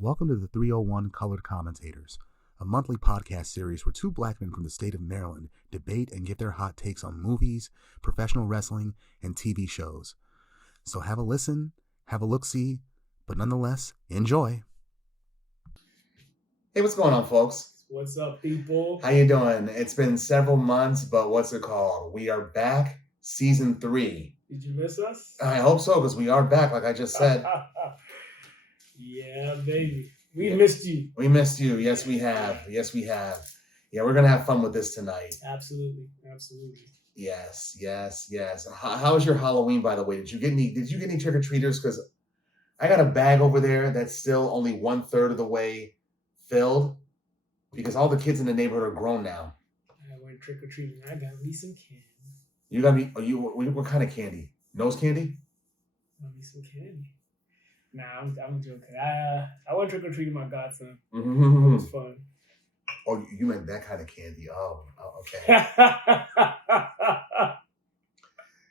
Welcome to the 301 Colored Commentators, a monthly podcast series where two black men from the state of Maryland debate and give their hot takes on movies, professional wrestling, and TV shows. So have a listen, have a look-see, but nonetheless, enjoy. Hey, what's going on, folks? What's up, people? How you doing? It's been several months, but what's it called? We are back, season 3. Did you miss us? I hope so, because we are back, like I just said. Yeah, baby. We missed you. We missed you. Yes, we have. Yes, we have. Yeah, we're going to have fun with this tonight. Absolutely. Yes. How was your Halloween, by the way? Did you get any trick-or-treaters? Because I got a bag over there that's still only 1/3 of the way filled, because all the kids in the neighborhood are grown now. I went trick-or-treating. I got me some candy. You got me? What kind of candy? Nose candy? Got me some candy. Nah, I'm joking. I went trick-or-treating my godson. Mm-hmm. It was fun. Oh, you meant that kind of candy. Oh okay.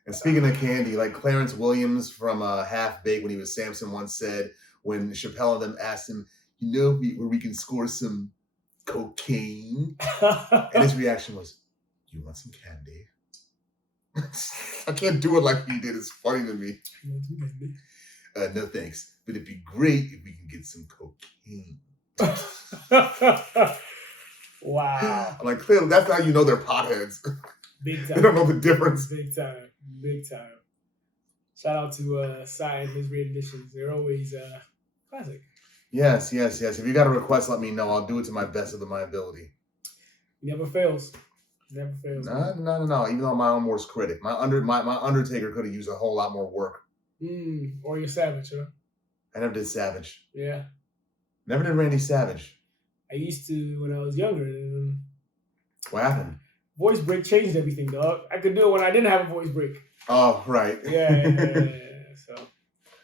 And speaking of candy, like Clarence Williams from Half Baked, when he was Samson, once said, when Chappelle and them asked him, where we can score some cocaine? And his reaction was, you want some candy? I can't do it like he did. It's funny to me. No thanks. But it'd be great if we can get some cocaine. Wow. I'm like, clearly, that's how you know they're potheads. Big time. They don't know the difference. Big time. Shout out to Sai and his renditions. They're always classic. Yes. If you got a request, let me know. I'll do it to my best of my ability. Never fails. No. Even though I'm my own worst critic, my Undertaker could have used a whole lot more work. Or you're Savage, huh? I never did Savage. Yeah. Never did Randy Savage. I used to when I was younger. What happened? Voice break changed everything, dog. I could do it when I didn't have a voice break. Oh, right. Yeah. So,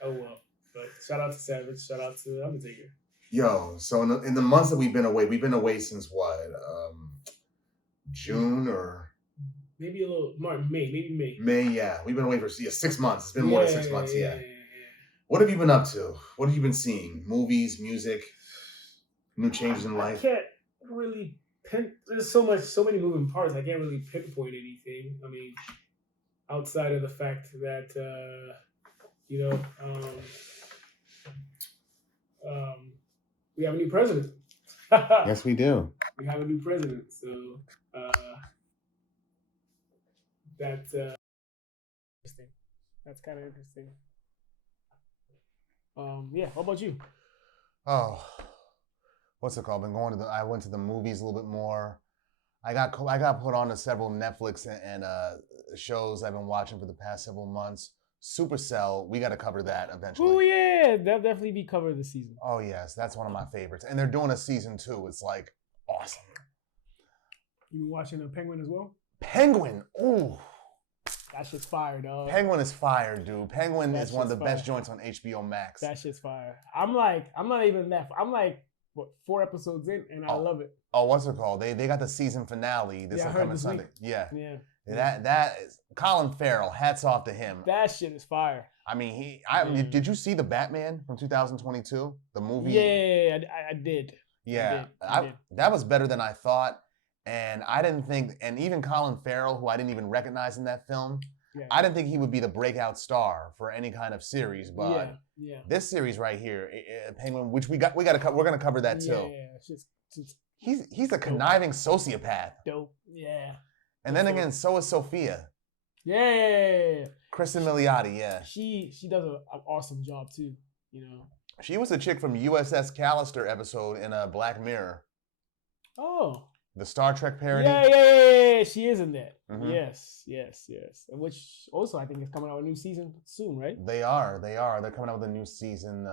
oh well. But shout out to Savage. Shout out to Undertaker. Yo, so in the months that we've been away since what? June or? Maybe a little more maybe May. May, yeah. We've been away for 6 months. It's been more than 6 months, yeah. Yeah. What have you been up to? What have you been seeing? Movies, music, new changes in life? I can't really there's so many moving parts. I can't really pinpoint anything. I mean, outside of the fact that we have a new president. Yes, we do. We have a new president, so that's interesting. That's kind of interesting. Yeah. How about you? Oh, what's it called? I went to the movies a little bit more. I got put on to several Netflix and shows I've been watching for the past several months. Supercell, we got to cover that eventually. Oh yeah, that'll definitely be covered this season. Oh yes, that's one of my favorites, and they're doing a season 2. It's like awesome. You been watching a Penguin as well? Penguin, ooh. That shit's fire, dog. Penguin is fire, dude. Penguin is one of the best joints on HBO Max. That shit's fire. I'm not even that. I'm like, 4 episodes in, and I love it. Oh, what's it called? They got the season finale this upcoming Sunday. Yeah. That is Colin Farrell. Hats off to him. That shit is fire. I mean, did you see the Batman from 2022? The movie? Yeah, I did. Yeah, I did. That was better than I thought. And I didn't think, and even Colin Farrell, who I didn't even recognize in that film, I didn't think he would be the breakout star for any kind of series. But this series right here, Penguin, which we're gonna cover that too. Yeah, it's just he's a conniving sociopath. Dope. Yeah. And then again, so is Sophia. Yeah. Kristen Milioti. Yeah. She does an awesome job too. You know. She was the chick from USS Callister episode in Black Mirror. Oh. The Star Trek parody? Yeah. She is in that. Mm-hmm. Yes. Which also I think is coming out a new season soon, right? They are. They're coming out with a new season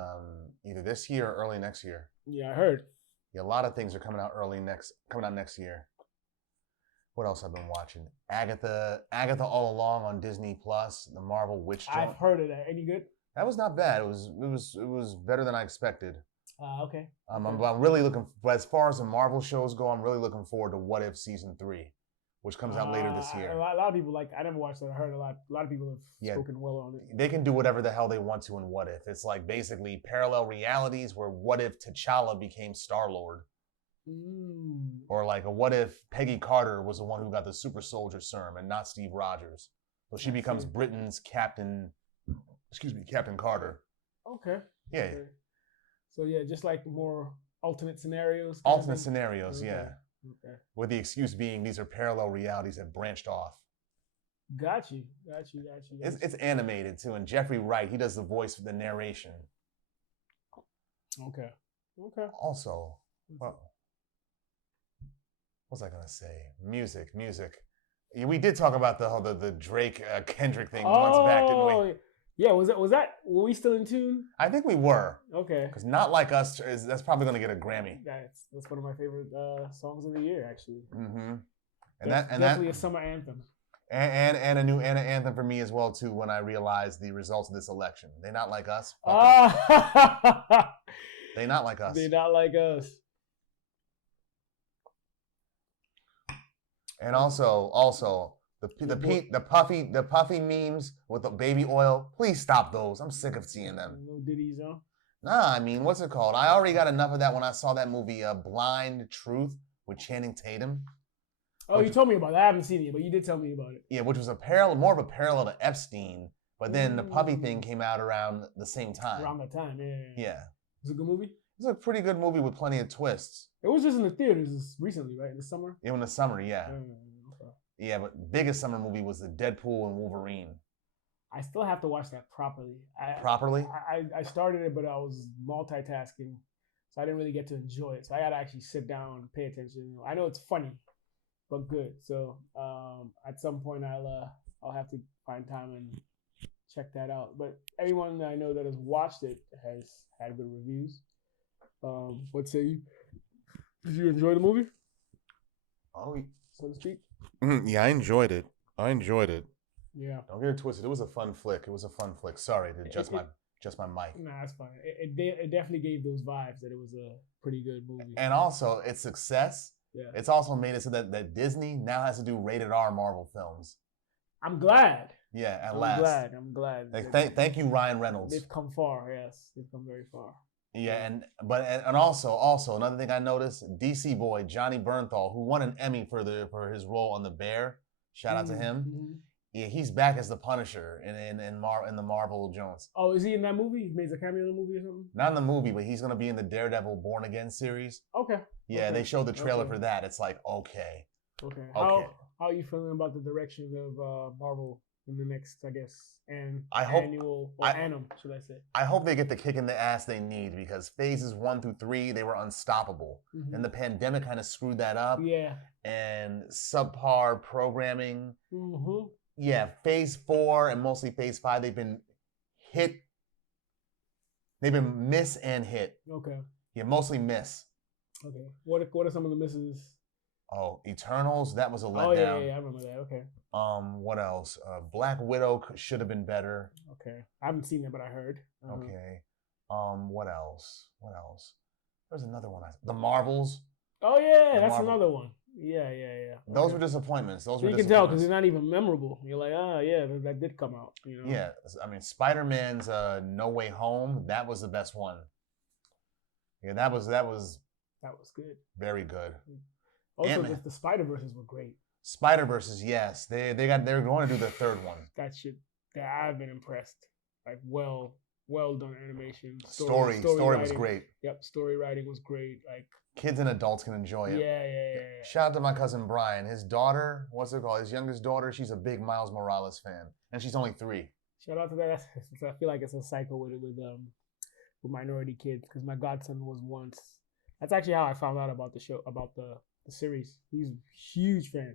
either this year or early next year. Yeah, I heard. Yeah, a lot of things are coming out next year. What else I've been watching? Agatha All Along on Disney Plus, the Marvel Witch joint. I've heard of that. Any good? That was not bad. It was better than I expected. Okay. I'm really looking, as far as the Marvel shows go, I'm really looking forward to What If Season 3. which comes out later this year. A lot of people like. I never watched it. I heard a lot of people have spoken well on it. They can do whatever the hell they want to in What If. It's like basically parallel realities where what if T'Challa became Star-Lord? Or like a what if Peggy Carter was the one who got the super soldier serum and not Steve Rogers? So she becomes Britain's Captain Carter. Okay. Yeah. Okay. So yeah, just like more alternate scenarios. Alternate scenarios, okay. yeah. Okay. With the excuse being these are parallel realities that branched off. Got you. It's animated too, and Jeffrey Wright, he does the voice for the narration. Okay. Also, what was I gonna say? Music. Yeah, we did talk about the Drake Kendrick thing once back, didn't we? Yeah, were we still in tune? I think we were. Okay. Because Not Like Us that's probably gonna get a Grammy. That's one of my favorite songs of the year, actually. Mm-hmm. Definitely a summer anthem. And a new anthem for me as well too. When I realized the results of this election, they not like us. They not like us. They not like us. And also the puffy memes with the baby oil. Please stop those. I'm sick of seeing them. No ditties, huh? Nah, I mean, what's it called? I already got enough of that when I saw that movie, Blind Truth with Channing Tatum. Oh, you told me about that. I haven't seen it, but you did tell me about it. Yeah, which was more of a parallel to Epstein. But then the puppy thing came out around the same time. Around that time, yeah. Yeah. It's a good movie? It's a pretty good movie with plenty of twists. It was just in the theaters recently, right? This summer? Yeah, in the summer, yeah. Okay. Yeah, but biggest summer movie was the Deadpool and Wolverine. I still have to watch that properly. Properly? I started it, but I was multitasking, so I didn't really get to enjoy it. So I got to actually sit down and pay attention. I know it's funny, but good. So at some point I'll have to find time and check that out. But everyone that I know that has watched it has had good reviews. What say you? Did you enjoy the movie? Oh, so to speak. Yeah, I enjoyed it. Yeah. Don't get it twisted. It was a fun flick. Sorry to adjust my mic. Nah, that's fine. It definitely gave those vibes that it was a pretty good movie. And also, its success. Yeah. It's also made it so that Disney now has to do rated R Marvel films. I'm glad. Yeah, at last. I'm glad. Like, thank you, Ryan Reynolds. They've come far. Yes, they've come very far. Yeah, and also another thing I noticed, DC boy Johnny Bernthal, who won an Emmy for his role on The Bear. Shout out to him. Mm-hmm. Yeah, he's back as the Punisher in the Marvel Jones. Oh, is he in that movie? He made a cameo in the movie or something? Not in the movie, but he's gonna be in the Daredevil Born Again series. Okay. Yeah, okay. They showed the trailer for that. It's like okay. Okay. How are you feeling about the direction of Marvel in the next, I guess, annum, should I say? I hope they get the kick in the ass they need because phases 1 through 3 they were unstoppable, and the pandemic kind of screwed that up. Yeah. And subpar programming. Mm-hmm. Yeah, phase 4 and mostly phase 5, they've been hit. They've been miss and hit. Okay. Yeah, mostly miss. Okay. What are some of the misses? Oh, Eternals, that was a letdown. Oh, yeah, I remember that. Okay. What else? Black Widow should have been better. Okay. I haven't seen it, but I heard. Okay. What else? There's another one. The Marvels. Oh, yeah, that's another one. Yeah. Those were disappointments. You can tell because they're not even memorable. You're like, yeah, that did come out. You know? Yeah, I mean, Spider-Man's No Way Home. That was the best one. Yeah, that was good. Very good. Also, the Spider-Verses were great. Spider-Verses, yes, they're going to do the third one. I've been impressed. Like well done animation. Story was great. Yep, story writing was great. Like kids and adults can enjoy it. Yeah. Shout out to my cousin Brian. His daughter, what's it called? His youngest daughter, she's a big Miles Morales fan, and she's only 3. Shout out to that. I feel like it's a cycle with minority kids because my godson was once. That's actually how I found out about the show, about the series. He's a huge fan.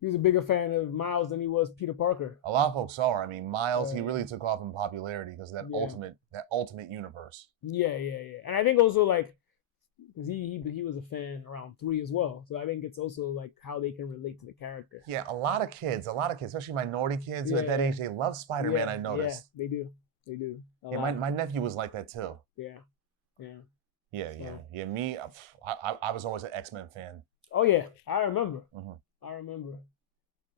He was a bigger fan of Miles than he was Peter Parker. A lot of folks are. I mean, Miles, he really took off in popularity because that ultimate universe. Yeah. And I think also like because he was a fan around 3 as well. So I think it's also like how they can relate to the character. Yeah, a lot of kids, especially minority kids who at that age, they love Spider-Man, I noticed. Yeah, they do. Yeah, my nephew was like that too. Yeah. Yeah, me, I was always an X-Men fan. Oh, yeah. I remember. I remember.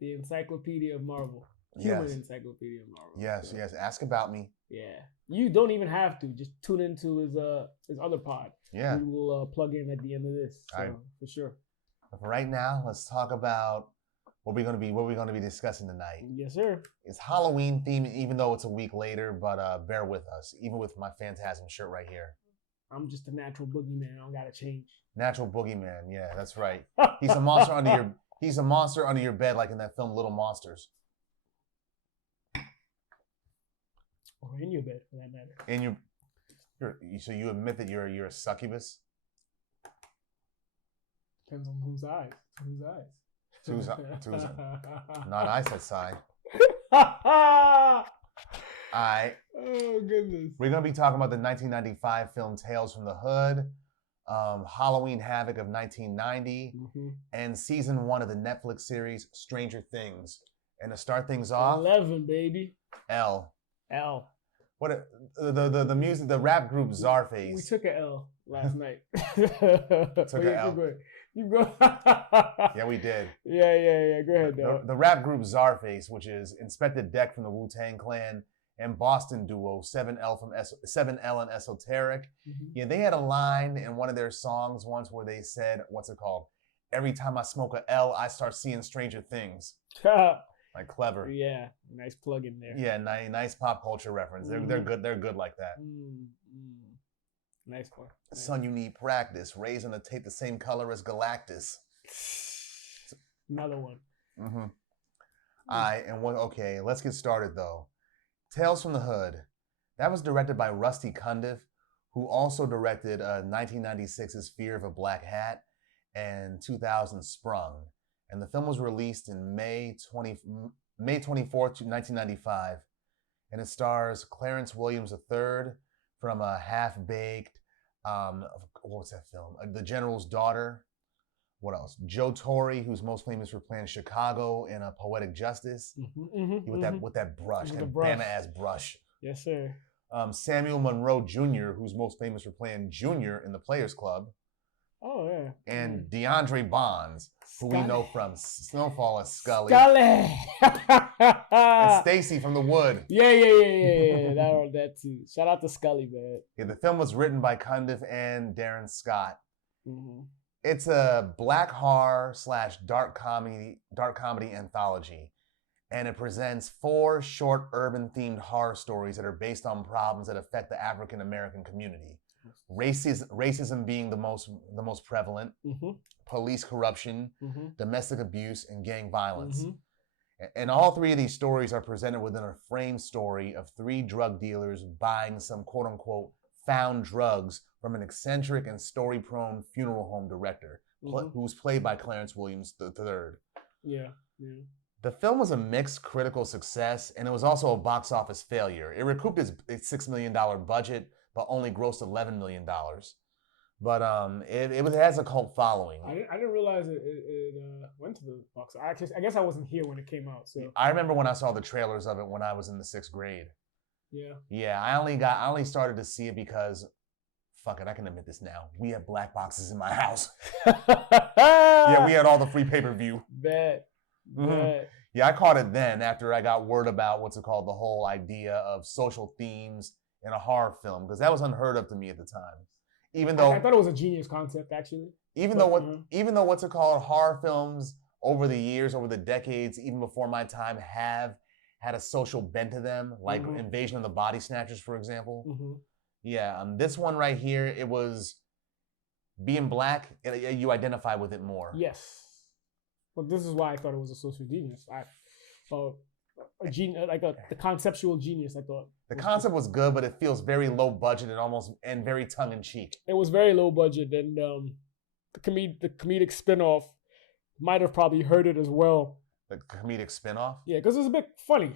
The Encyclopedia of Marvel. Human Yes. Encyclopedia of Marvel. Yes, So, yes. Ask about me. Yeah. You don't even have to. Just tune into his other pod. Yeah. We will plug in at the end of this. So, All right. for sure. But for right now, let's talk about what we're going to be discussing tonight. Yes, sir. It's Halloween themed, even though it's a week later, but bear with us, even with my Phantasm shirt right here. I'm just a natural boogeyman. I don't gotta change. Natural boogeyman, yeah, that's right. He's a monster under your bed, like in that film Little Monsters. Or in your bed, for that matter. So you admit that you're a succubus? Depends on whose eyes. Whose eyes? Whose not I said sigh. Alright. Oh, goodness. We're going to be talking about the 1995 film Tales from the Hood, Halloween Havoc of 1990, and season 1 of the Netflix series Stranger Things. And to start things off, 11, baby. L. What the music, the rap group Czarface. We took a L last night. Took an L. You go. Yeah, we did. Yeah. Go ahead, though. The rap group Czarface, which is Inspector Deck from the Wu-Tang Clan, and Boston duo 7L and Esoteric. Yeah, they had a line in one of their songs once where they said, what's it called? Every time I smoke a L, I start seeing stranger things. Like clever. Yeah, nice plug in there. Yeah, nice pop culture reference. They're good. They're good like that. Nice one. Son, you need practice. Raising a tape the same color as Galactus. Another one. Okay, let's get started though. Tales from the Hood. That was directed by Rusty Cundieff, who also directed 1996's Fear of a Black Hat and 2000 Sprung. And the film was released in May 24th, 1995. And it stars Clarence Williams III from Half-Baked. What's that film? The General's Daughter. What else? Joe Torre, who's most famous for playing Chicago in Poetic Justice. With that brush, that Bama-ass brush. Yes, sir. Samuel Monroe Jr., who's most famous for playing Junior in The Players Club. Oh, yeah. And DeAndre Bonds, who we know from Snowfall as Scully. And Stacy from The Wood. Yeah. That too. Shout out to Scully, man. Yeah, the film was written by Cundieff and Darren Scott. It's a black horror / dark comedy anthology. And it presents 4 short urban-themed horror stories that are based on problems that affect the African American community. Racism being the most prevalent, police corruption, domestic abuse, and gang violence. And all 3 of these stories are presented within a framed story of 3 drug dealers buying some quote-unquote found drugs from an eccentric and story-prone funeral home director, who's played by Clarence Williams III. Yeah. The film was a mixed critical success, and it was also a box office failure. It recouped its $6 million budget, but only grossed $11 million. But it has a cult following. I didn't realize it went to the box. I guess I wasn't here when it came out. So I remember when I saw the trailers of it when I was in the 6th grade. Yeah. I only started to see it because, fuck it, I can admit this now. We had black boxes in my house. Yeah, we had all the free pay-per-view. Bad. Yeah, I caught it then after I got word about the whole idea of social themes in a horror film, because that was unheard of to me at the time. Even though I thought it was a genius concept, actually. Even though horror films over the years, over the decades, even before my time, have had a social bent to them, like Invasion of the Body Snatchers, for example. Yeah, this one right here, it was being black, you identify with it more. Yes. Well, this is why I thought it was a social genius. The conceptual genius, I thought. The concept was good, but it feels very low budget and very tongue in cheek. It was very low budget, and the comedic spinoff might have probably hurt it as well. The comedic spinoff? Yeah, because it was a bit funny.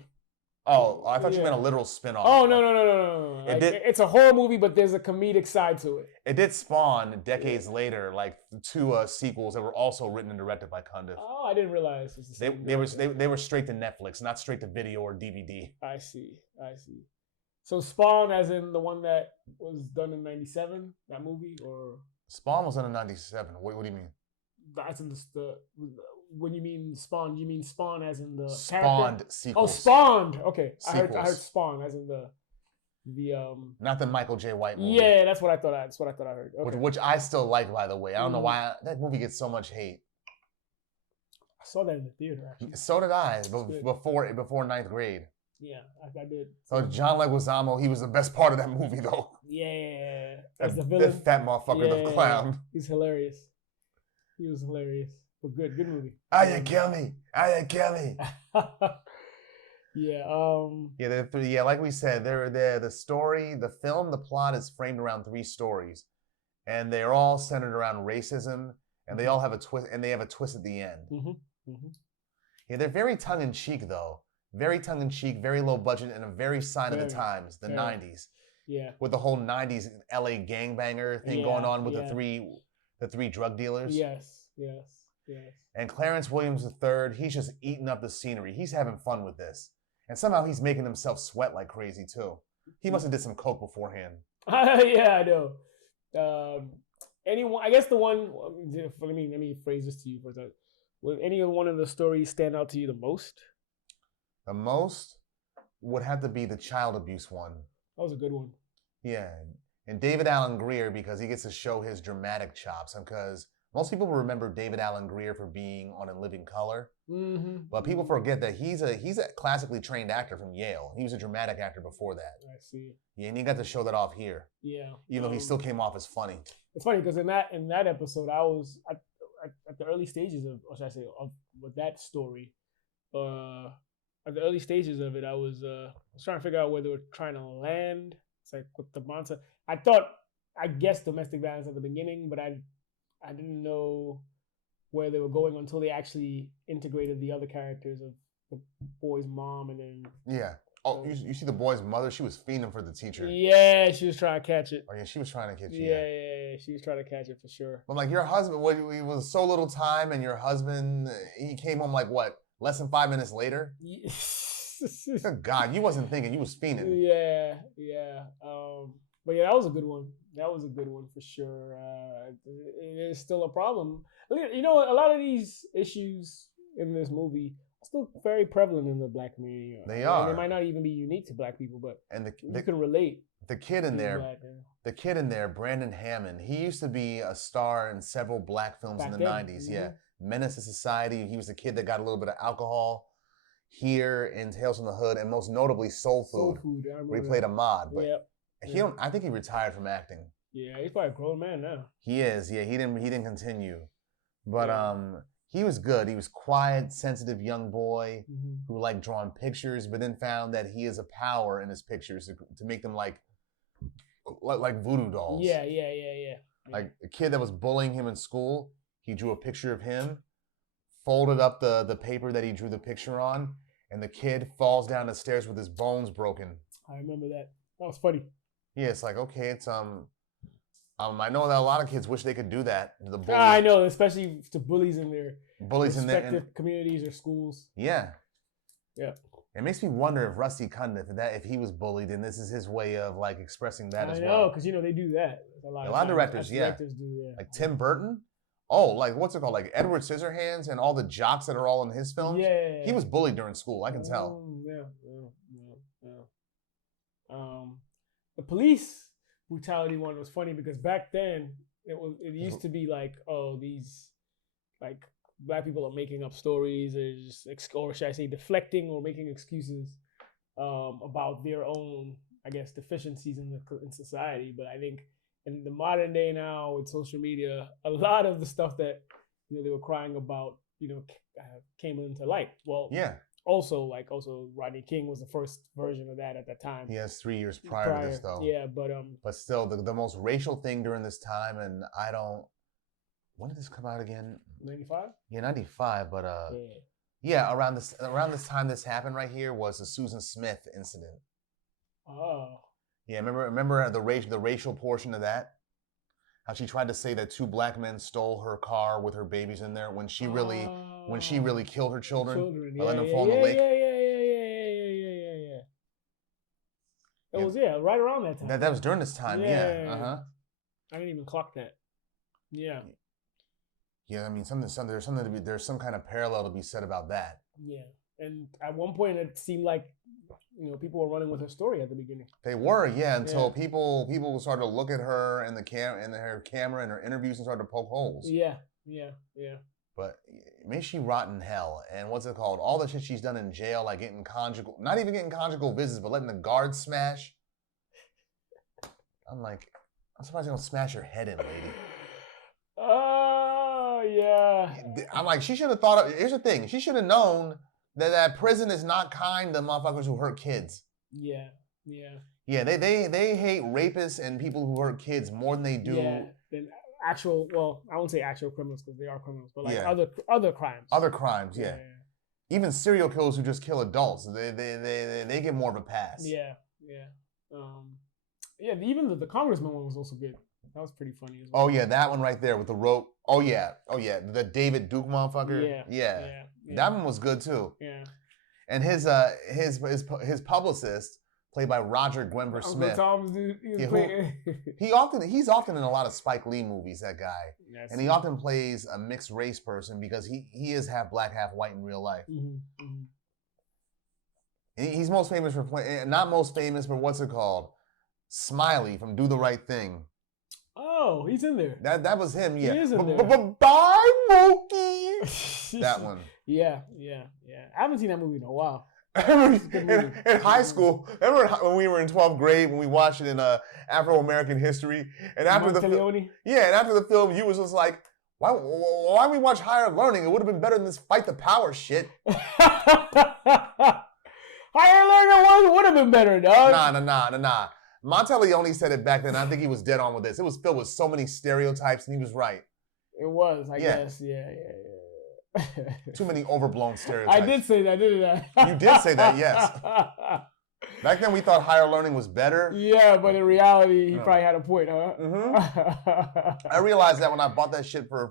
Oh, I thought you meant a literal spinoff. Oh, no. It's a horror movie, but there's a comedic side to it. It did spawn decades later, like 2 sequels that were also written and directed by Cundieff. Oh, I didn't realize. They were straight to Netflix, not straight to video or DVD. I see. So Spawn, as in the one that was done in '97, that movie, or Spawn was done in '97. What do you mean? That's in when you mean Spawn, you mean Spawn as in the Spawned character? sequels. Oh, Spawned. Okay, I heard Sequels. Spawn as in the Not the Michael J. White movie. Yeah, that's what I thought. That's what I heard. Okay. Which I still like, by the way. I don't know why that movie gets so much hate. I saw that in the theater actually. So did I before ninth grade. Yeah, I did. So John Leguizamo, he was the best part of that movie, though. Yeah, as the That villain. fat motherfucker, the clown. He's hilarious. He was hilarious. But good movie. You kill me. Yeah. Yeah, like we said, the story, the film, the plot is framed around 3 stories, and they're all centered around racism, and they all have a twist, and they have a twist at the end. Mm-hmm. Mm-hmm. Yeah, they're very tongue in cheek, though. Very tongue in cheek, very low budget, and a very sign of the times, the 90s. Yeah. With the whole 90s LA gangbanger thing going on with the three drug dealers. Yes. And Clarence Williams III, he's just eating up the scenery. He's having fun with this. And somehow he's making himself sweat like crazy, too. He must have did some coke beforehand. Yeah, I know. Anyone, I guess the one, let me phrase this to you for a second. Would any one of the stories stand out to you the most? The most would have to be the child abuse one. That was a good one. Yeah. And David Alan Grier, because he gets to show his dramatic chops. And because most people remember David Alan Grier for being on In Living Color. Mm-hmm. But people forget that he's a classically trained actor from Yale. He was a dramatic actor before that. I see. Yeah, and he got to show that off here. Yeah. Even though he still came off as funny. It's funny because in that episode, I was at the early stages of, or should I say, with that story. At the early stages of it, I was trying to figure out where they were trying to land. It's like with the monster. I guess domestic violence at the beginning, but I didn't know where they were going until they actually integrated the other characters of the boy's mom and then. Yeah. Oh, you see the boy's mother? She was fiending for the teacher. Yeah, she was trying to catch it. Oh, yeah, she was trying to catch it. Yeah, she was trying to catch it for sure. But like your husband, it was so little time, and your husband, he came home like what, less than 5 minutes later? Good God, you wasn't thinking, you was fiending. Yeah. But yeah, that was a good one. That was a good one for sure. It is still a problem. You know, a lot of these issues in this movie are still very prevalent in the Black community. They are. They might not even be unique to Black people, but you can relate. The kid in there, Brandon Hammond, he used to be a star in several Black films in the 90s. Mm-hmm. Yeah. Menace to Society. He was the kid that got a little bit of alcohol here in Tales from the Hood, and most notably Soul Food where he played Ahmad. But I think he retired from acting. Yeah, he's probably a grown man now. He is. Yeah, he didn't continue. But he was good. He was quiet, sensitive young boy who liked drawing pictures, but then found that he has a power in his pictures to make them like voodoo dolls. Yeah. Like a kid that was bullying him in school, he drew a picture of him, folded up the paper that he drew the picture on, and the kid falls down the stairs with his bones broken. I remember that. That was funny. Yeah, it's like, okay, it's I know that a lot of kids wish they could do that. The bullies. I know, especially to bullies in their respective communities or schools. Yeah. Yeah. It makes me wonder if Rusty Cundieff, if he was bullied, and this is his way of like expressing that as well. I know, because they do that. A lot of directors, Directors do, yeah. Like Tim Burton. Oh, like what's it called? Like Edward Scissorhands and all the jocks that are all in his films. Yeah. He was bullied during school. I can tell. Yeah. The police brutality one was funny because back then it used to be like, oh, these like Black people are making up stories or should I say deflecting or making excuses about their own, I guess, deficiencies in society. But I think in the modern day now with social media, a lot of the stuff that they were crying about, came into light. Well, yeah. Also Rodney King was the first version of that at that time. Yes, 3 years prior to this though. Yeah, but still the most racial thing during this time, and when did this come out again? 95? Yeah, 95, but around this time this happened right here was the Susan Smith incident. Oh. Yeah, remember the racial portion of that? How she tried to say that 2 Black men stole her car with her babies in there when she really killed her children by letting them fall in the lake. Yeah. It was right around that time. That was during this time. Yeah. I didn't even clock that. Yeah. Yeah, I mean, there's some kind of parallel to be said about that. Yeah, and at one point it seemed like, people were running with her story at the beginning. They were, yeah, until people started to look at her and her camera and her interviews and started to poke holes. Yeah. But may she rot in hell. And what's it called? All the shit she's done in jail, like not even getting conjugal visits, but letting the guards smash. I'm surprised they don't smash her head in, lady. Oh, yeah. I'm like, she should have thought of, here's the thing, she should have known that prison is not kind to motherfuckers who hurt kids. Yeah. Yeah, they hate rapists and people who hurt kids more than they do. Yeah, than actual, well, I won't say actual criminals because they are criminals, but like other crimes. Other crimes, yeah. Even serial killers who just kill adults, they get more of a pass. Yeah. Even the congressman one was also good. That was pretty funny as well. Oh yeah, that one right there with the rope. Oh yeah, the David Duke motherfucker. Yeah. That one was good too. Yeah. And his publicist, played by Roger Guenver Smith. Tom's dude, he's often in a lot of Spike Lee movies, that guy. Yes. And he often plays a mixed race person because he is half black, half white in real life. Mm-hmm. He's most famous for playing, not most famous, but what's it called? Smiley from Do the Right Thing. Oh, he's in there. That was him, yeah. He is in there. Bye, Mookie. That one. Yeah. I haven't seen that movie in a while. in high school, remember when we were in 12th grade when we watched it in Afro-American history, and after the film, you was just like, why we watch Higher Learning? It would have been better than this Fight the Power shit. Higher Learning would have been better, dog. Nah. Monteleone said it back then. I think he was dead on with this. It was filled with so many stereotypes, and he was right. It was, I guess. Yeah. Too many overblown stereotypes. I did say that, didn't I? You did say that, yes. Back then, we thought Higher Learning was better. Yeah, but in reality, he probably had a point, huh? Mm-hmm. I realized that when I bought that shit from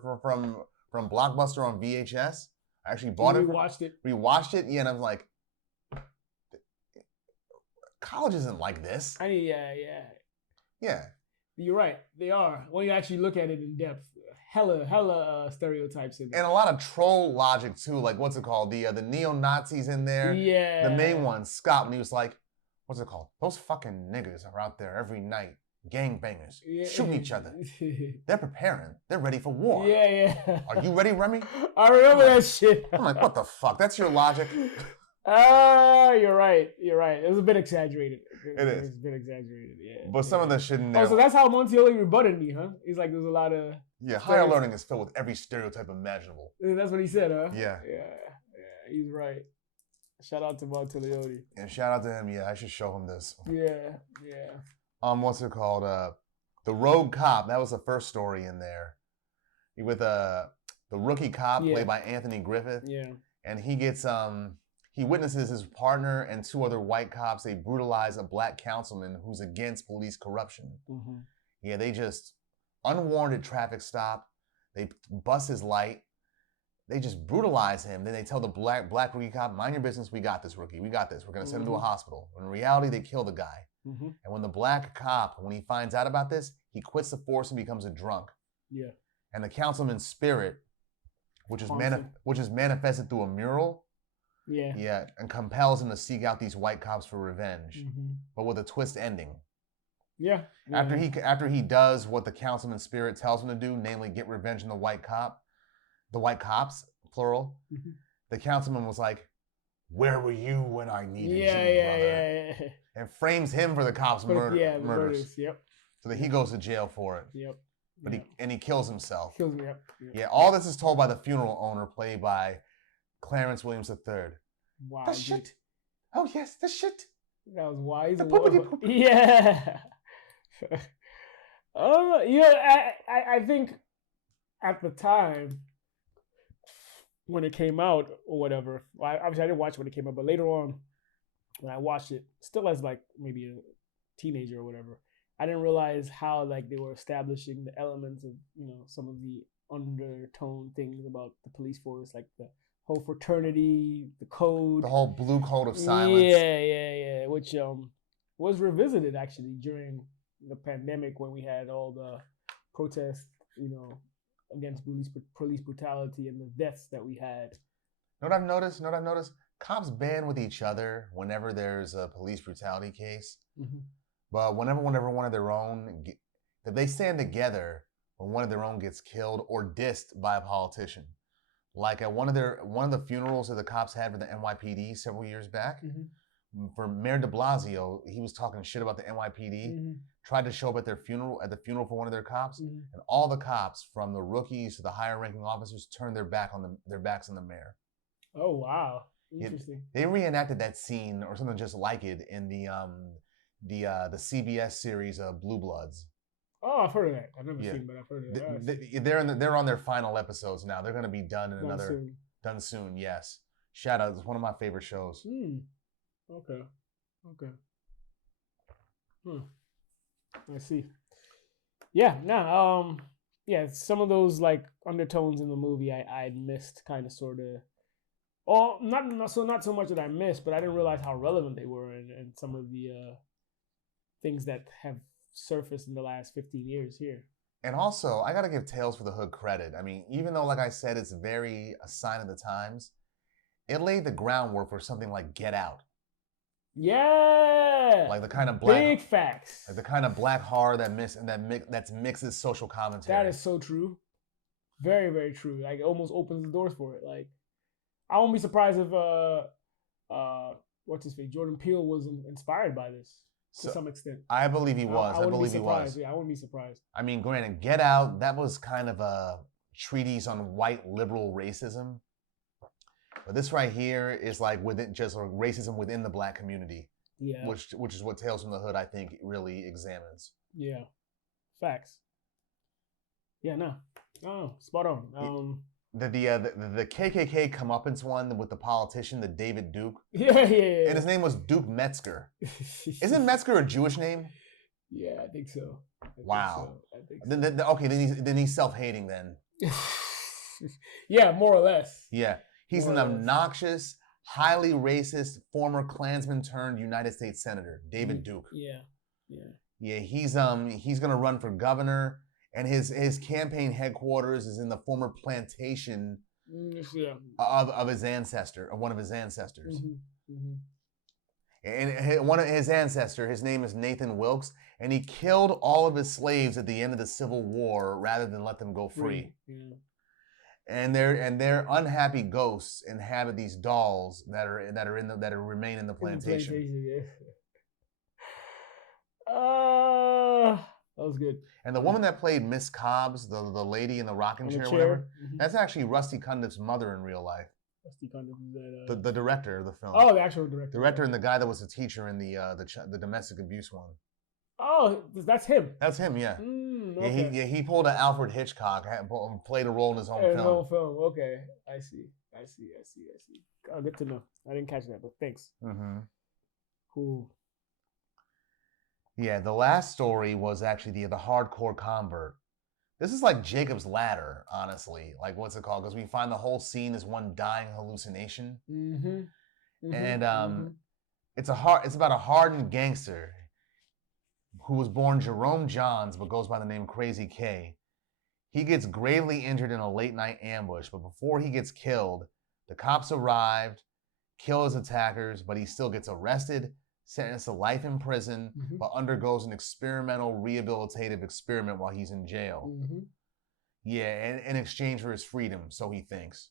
Blockbuster on VHS. I actually bought it. Rewatched it, yeah, and I was like, college isn't like this. Yeah. You're right. They are. When you actually look at it in depth, hella stereotypes in there. And a lot of troll logic too. Like, what's it called? The neo-Nazis in there. Yeah. The main one, Scott, when he was like, what's it called? Those fucking niggas are out there every night, gangbangers, shooting each other. They're preparing. They're ready for war. Yeah. Are you ready, Remy? I remember that shit. I'm like, what the fuck? That's your logic? You're right. It was a bit exaggerated. It is. It's a bit exaggerated, yeah. But some of the shit in there. Oh, so that's how Montioli rebutted me, huh? He's like, there's a lot of... Yeah, Higher Learning is filled with every stereotype imaginable. That's what he said, huh? Yeah. He's right. Shout out to Montioli. And shout out to him, yeah. I should show him this. Yeah. What's it called? The Rogue Cop. That was the first story in there. With the rookie cop played by Anthony Griffith. Yeah. And he gets he witnesses his partner and two other white cops. They brutalize a black councilman who's against police corruption. Mm-hmm. Yeah, they just unwarranted traffic stop. They bust his light. They just brutalize him. Then they tell the black rookie cop, mind your business. We got this, rookie. We got this. We're going to send him to a hospital. When in reality, they kill the guy. Mm-hmm. And when the black cop, when he finds out about this, he quits the force and becomes a drunk. Yeah. And the councilman's spirit, which is manifested through a mural, yeah, and compels him to seek out these white cops for revenge, but with a twist ending. Yeah. After he does what the councilman's spirit tells him to do, namely get revenge on the white cops, plural. Mm-hmm. The councilman was like, "Where were you when I needed you, brother?" Yeah. And frames him for the cops' murders. Yep. So that he goes to jail for it. Yep. But he kills himself. Yep. Yeah, all this is told by the funeral owner, played by Clarence Williams III. Wow. The shit. Oh yes, the shit. That was wise. The poopity poop. Yeah. I think at the time when it came out or whatever, obviously I didn't watch it when it came out, but later on when I watched it, still as like maybe a teenager or whatever, I didn't realize how like they were establishing the elements of, some of the undertone things about the police force, like the whole fraternity, the code. The whole blue code of silence. Yeah. Which was revisited actually during the pandemic when we had all the protests, against police brutality and the deaths that we had. Know what I've noticed? Cops band with each other whenever there's a police brutality case. Mm-hmm. But whenever one of their own, if they stand together when one of their own gets killed or dissed by a politician, like at one of the funerals that the cops had for the NYPD several years back, for Mayor de Blasio, he was talking shit about the NYPD, tried to show up at the funeral for one of their cops, and all the cops, from the rookies to the higher ranking officers, turned their backs on the mayor. Oh wow, interesting. They reenacted that scene or something just like it in the CBS series Blue Bloods. Oh, I've heard of that. I've never seen, but I've heard of that. They're on their final episodes now. They're going to be done soon. Done soon. Yes. Shout out! It's one of my favorite shows. Okay. I see. Yeah. No. Yeah. Some of those like undertones in the movie I missed, kind of, sort of. Oh, not so much that I missed, but I didn't realize how relevant they were, and some of the things that have surfaced in the last 15 years here. And also, I got to give Tales from the Hood credit. I mean, even though, like I said, it's very a sign of the times, it laid the groundwork for something like Get Out. Yeah, like the kind of black big facts, like the kind of black horror that mixes social commentary. That is so true, very, very true. Like, it almost opens the doors for it. Like, I won't be surprised if what's his face, Jordan Peele was inspired by this to some extent. I believe he was. I believe he was. Yeah, I wouldn't be surprised. I mean, granted, Get Out, that was kind of a treatise on white liberal racism. But this right here is like within just racism within the black community. Yeah. Which is what Tales from the Hood, I think, really examines. Yeah. Facts. Yeah, no. Oh, spot on. The KKK comeuppance one with the politician, the David Duke. Yeah. And his name was Duke Metzger. Isn't Metzger a Jewish name? Yeah, I think so. Wow. I think so. Okay, then he's self-hating then. Yeah, more or less. Yeah. He's an obnoxious, highly racist former Klansman turned United States Senator, David Duke. Yeah, he's gonna run for governor, and his campaign headquarters is in the former plantation of his ancestor, of one of his ancestors. And one of his ancestors, his name is Nathan Wilkes, and he killed all of his slaves at the end of the Civil War rather than let them go free. And their unhappy ghosts inhabit these dolls that remain in the plantation. That was good. And the woman that played Miss Cobbs, the lady in the rocking chair, or whatever, that's actually Rusty Cundieff's mother in real life. Rusty Cundieff is the director of the film. Oh, the actual director. Director and the guy that was the teacher in the domestic abuse one. Oh, that's him. That's him, yeah. Okay. He pulled an Alfred Hitchcock, played a role in his own film. His own film. Okay, I see. Oh, good to know. I didn't catch that, but thanks. Cool. Yeah, the last story was actually the hardcore convert. This is like Jacob's Ladder, honestly. Like, what's it called? Because we find the whole scene is one dying hallucination. And it's about a hardened gangster who was born Jerome Johns but goes by the name Crazy K. He gets gravely injured in a late-night ambush, but before he gets killed, the cops arrived, kill his attackers, but he still gets arrested, sentenced to life in prison, but undergoes an experimental rehabilitative experiment while he's in jail. Yeah, in exchange for his freedom, so he thinks.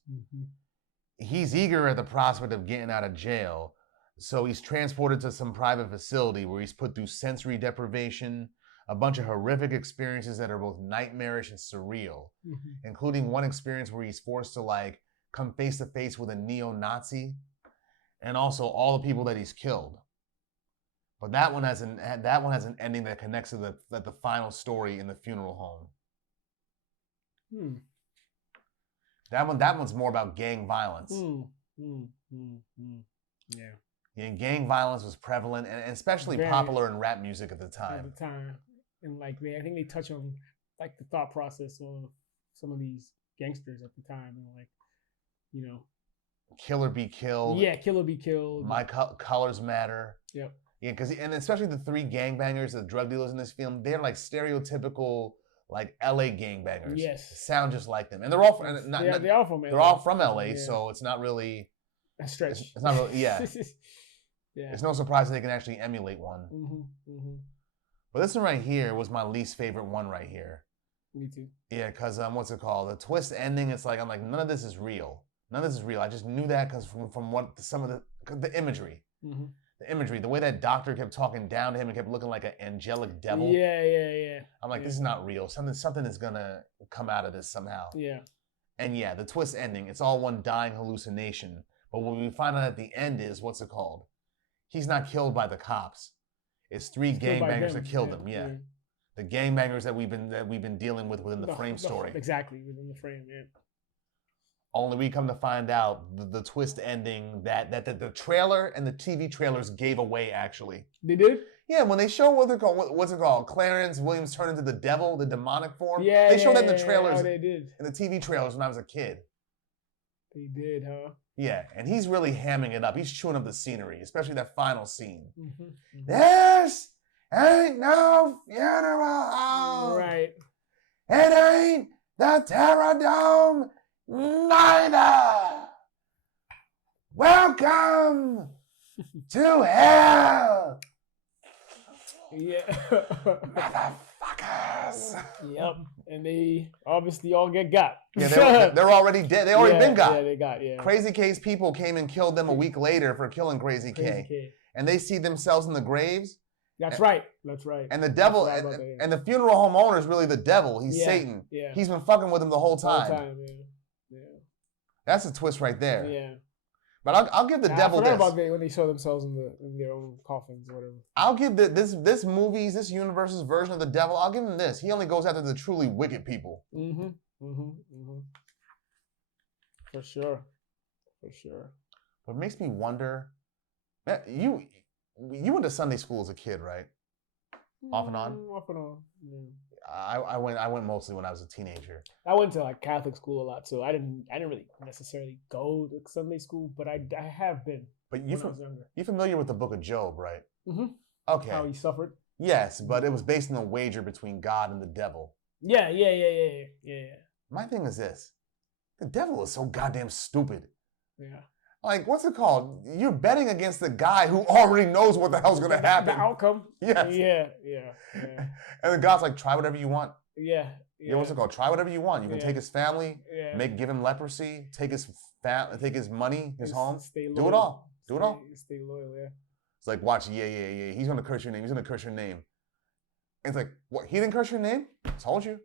He's eager at the prospect of getting out of jail, so he's transported to some private facility where he's put through sensory deprivation, a bunch of horrific experiences that are both nightmarish and surreal, including one experience where he's forced to come face to face with a neo-Nazi, and also all the people that he's killed. But that one has an ending that connects to the final story in the funeral home. That one's more about gang violence. Yeah, gang violence was prevalent and especially popular in rap music at the time. And I think they touch on the thought process of some of these gangsters at the time, and Killer Be Killed. Yeah, Killer Be Killed. My Colors Matter. Yep. Yeah, and especially the three gangbangers, the drug dealers in this film, they're like stereotypical like LA gangbangers. Yes. Sound just like them. And they're all from they are from LA. They're all from LA, so it's not really a stretch. It's not really, yeah. Yeah. It's no surprise they can actually emulate one. But this one right here was my least favorite one right here. Me too. Yeah, because what's it called? The twist ending, it's like, I'm like, none of this is real. None of this is real. I just knew that because from what some of the imagery. The imagery, the way that doctor kept talking down to him and kept looking like an angelic devil. Yeah. I'm like, this is not real. Something is gonna come out of this somehow. Yeah. And yeah, the twist ending, it's all one dying hallucination. But what we find out at the end is, what's it called? He's not killed by the cops. It's three gangbangers that killed him. Yeah. The gangbangers that we've been dealing with within the frame story. Exactly, within the frame, yeah. Only we come to find out the twist ending that the trailer and the TV trailers gave away, actually. They did? Yeah, when they show what's it called? Clarence Williams turned into the devil, the demonic form. Yeah, they showed that in the trailers. Oh, they did. In the TV trailers when I was a kid. They did, huh? Yeah, and he's really hamming it up. He's chewing up the scenery, especially that final scene. This ain't no funeral. Right. It ain't the Terror Dome neither. Welcome to hell. Yeah. Motherfuckers. Yep. And they obviously all get got. Yeah, they're already dead. They already been got. Yeah, they got, yeah. Crazy K's people came and killed them a week later for killing Crazy K. And they see themselves in the graves. That's right. That's right. And the devil, and the funeral home owner is really the devil. He's Satan. Yeah. He's been fucking with him the whole time. Yeah. That's a twist right there. Yeah. But I'll give the devil this. I forgot about when they show themselves in their own coffins or whatever. I'll give this universe's version of the devil, I'll give him this. He only goes after the truly wicked people. For sure. But it makes me wonder, you went to Sunday school as a kid, right? Off and on? Off and on, yeah. I went mostly when I was a teenager. I went to like Catholic school a lot, so I didn't really necessarily go to Sunday school, but I have been. But when I was younger. You're familiar with the Book of Job, right? Okay. How he suffered. Yes, but it was based on a wager between God and the devil. Yeah. My thing is this: the devil is so goddamn stupid. Yeah. Like, what's it called? You're betting against the guy who already knows what the hell's gonna happen. The outcome. Yes. Yeah. And the God's like, try whatever you want. Yeah. What's it called? Try whatever you want. You can take his family, give him leprosy, take his money, his home. Do it all. Stay loyal, yeah. It's like, watch, yeah. He's gonna curse your name. He's gonna curse your name. And it's like, what? He didn't curse your name? I told you.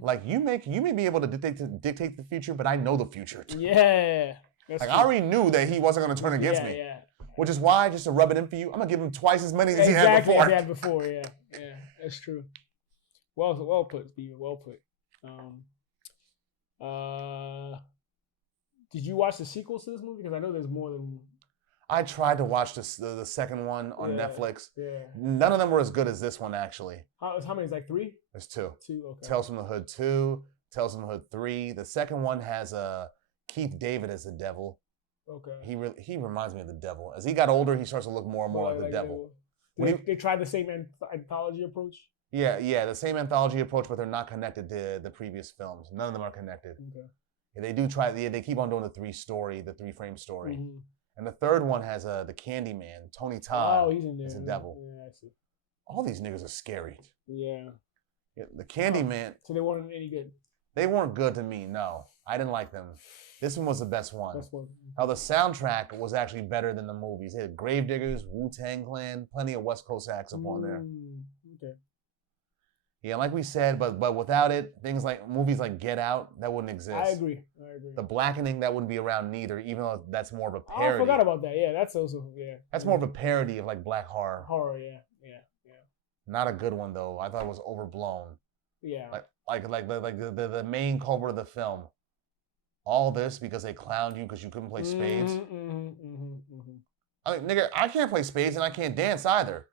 Like, you may be able to dictate the future, but I know the future. Yeah. Like, I already knew that he wasn't going to turn against me. Yeah. Which is why, just to rub it in for you, I'm going to give him twice as many as he had before. Exactly as he had before, yeah. That's true. Well put, Steven. Well put. Did you watch the sequels to this movie? Because I know there's more than... I tried to watch the second one on Netflix. Yeah. None of them were as good as this one, actually. How many? Is like 3? There's 2. 2, okay. Tales from the Hood 2, Tales from the Hood 3. The second one has Keith David as the devil. Okay. He reminds me of the devil. As he got older, he starts to look more and more like the devil. They tried the same anthology approach? Yeah, the same anthology approach, but they're not connected to the previous films. None of them are connected. Okay. Yeah, they do try. They keep on doing the 3-frame story. And the third one has the Candyman, Tony Todd. Oh, he's in there. As a devil. Yeah, I see. All these niggas are scary. Yeah. The Candyman. So they weren't any good? They weren't good to me, no. I didn't like them. This one was the best one. How the soundtrack was actually better than the movies. They had Gravediggers, Wu-Tang Clan, plenty of West Coast acts up on there. Okay. Yeah, like we said, but without it, movies like Get Out, that wouldn't exist. I agree. The Blackening, that wouldn't be around neither, even though that's more of a parody. I forgot about that. Yeah, that's also, That's more of a parody of like black horror. Yeah. Not a good one though. I thought it was overblown. Yeah. Like the main culprit of the film. All this because they clowned you because you couldn't play spades. I mean, nigga, I can't play spades and I can't dance either.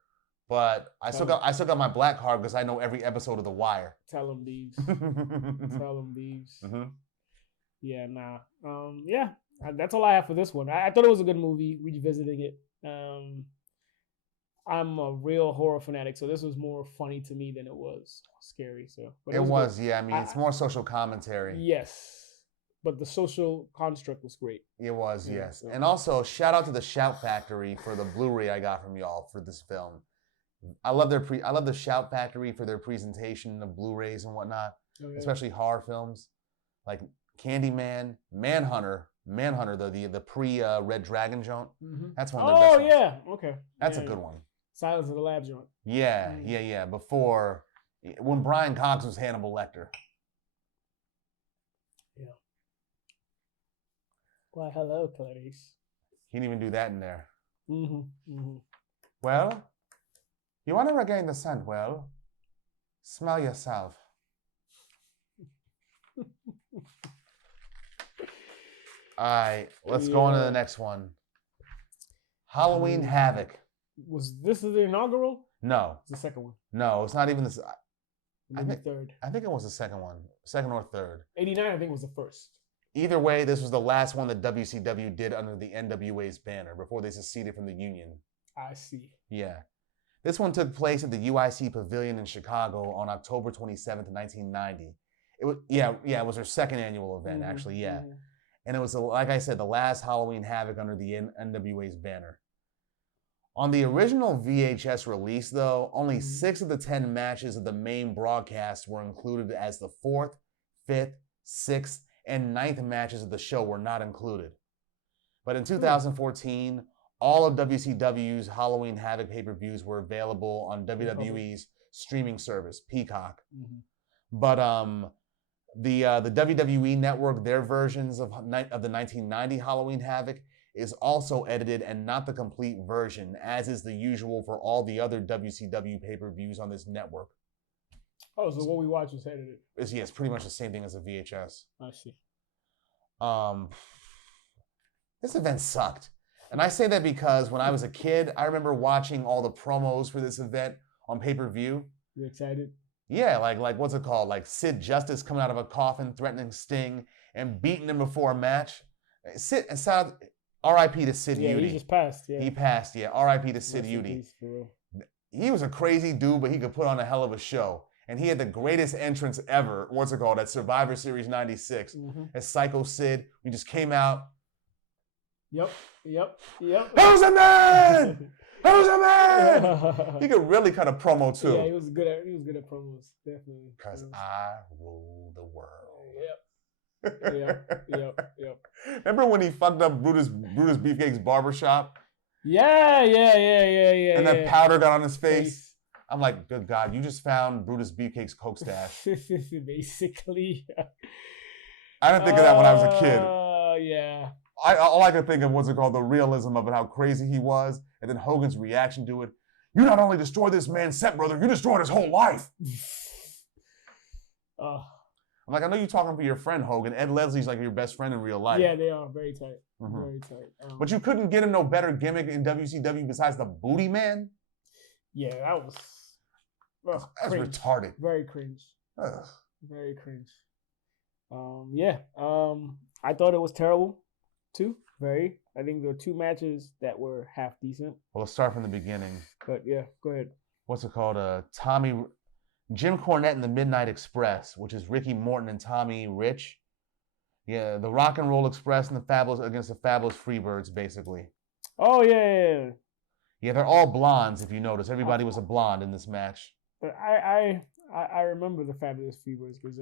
But I still got my black card because I know every episode of The Wire. Tell them, Beeves. Tell them, Beeves. Yeah, nah. That's all I have for this one. I thought it was a good movie, revisiting it. I'm a real horror fanatic, so this was more funny to me than it was scary. So but It was, good. yeah. I mean, it's more social commentary. Yes, but the social construct was great. It was, yes. So. And also, shout out to the Shout Factory for the Blu-ray I got from y'all for this film. I love the Shout Factory for their presentation of Blu-rays and whatnot, especially horror films like Candyman, Manhunter, the pre-Red Dragon joint. Mm-hmm. That's one of their best ones. Yeah, okay. That's a good one. Silence of the Lab joint. Yeah. Before, when Brian Cox was Hannibal Lecter. Yeah. Why, hello, Clarice. He didn't even do that in there. Mm-hmm. Well, you want to regain the scent? Well, smell yourself. All right, let's go on to the next one. Halloween Havoc. Was this the inaugural? No. It's the second one. No, it's not even this. Maybe third. I think it was the second one. Second or third. 89, I think, was the first. Either way, this was the last one that WCW did under the NWA's banner before they seceded from the Union. I see. Yeah. This one took place at the UIC Pavilion in Chicago on October 27th, 1990. It was their second annual event, actually, yeah. Mm-hmm. And it was, like I said, the last Halloween Havoc under the NWA's banner. On the original VHS release, though, only 6 of the 10 matches of the main broadcast were included, as the 4th, 5th, 6th, and 9th matches of the show were not included. But in 2014, all of WCW's Halloween Havoc pay-per-views were available on WWE's streaming service, Peacock. Mm-hmm. But the WWE Network, their versions of the 1990 Halloween Havoc is also edited and not the complete version, as is the usual for all the other WCW pay-per-views on this network. Oh, so what we watch was edited. It's pretty much the same thing as a VHS. I see. This event sucked. And I say that because when I was a kid, I remember watching all the promos for this event on pay-per-view. You excited? Yeah, like what's it called? Like Sid Justice coming out of a coffin, threatening Sting, and beating him before a match. R.I.P. to Sid Eudy. Yeah, he just passed. Yeah, he passed. Yeah, R.I.P. to Sid Eudy. He was a crazy dude, but he could put on a hell of a show. And he had the greatest entrance ever. What's it called? At Survivor Series '96. Mm-hmm. As Psycho Sid, we just came out. Yep. Who's a man? Who's a man? He could really cut a promo too. Yeah, he was good at promos, definitely. Because I rule the world. Yep. Remember when he fucked up Brutus Beefcake's barbershop? Yeah. And that powder got on his face. I'm like, good God, you just found Brutus Beefcake's coke stash. Basically. I didn't think of that when I was a kid. Yeah. All I could think of was the realism of it, how crazy he was, and then Hogan's reaction to it. You not only destroyed this man's set, brother, you destroyed his whole life. I'm like, I know you're talking for your friend Hogan. Ed Leslie's like your best friend in real life. Yeah, they are very tight. Mm-hmm. Very tight. But you couldn't get him no better gimmick in WCW besides the Booty Man? Yeah, that was... That's retarded. Very cringe. Ugh. Very cringe. I thought it was terrible, too. Very. I think there were 2 matches that were half decent. Well, let's start from the beginning. But yeah, go ahead. What's it called? Jim Cornette and the Midnight Express, which is Ricky Morton and Tommy Rich. Yeah, the Rock and Roll Express and the Fabulous against the Fabulous Freebirds, basically. Oh, yeah. Yeah, they're all blondes, if you notice. Everybody was a blonde in this match. But I remember the Fabulous Freebirds because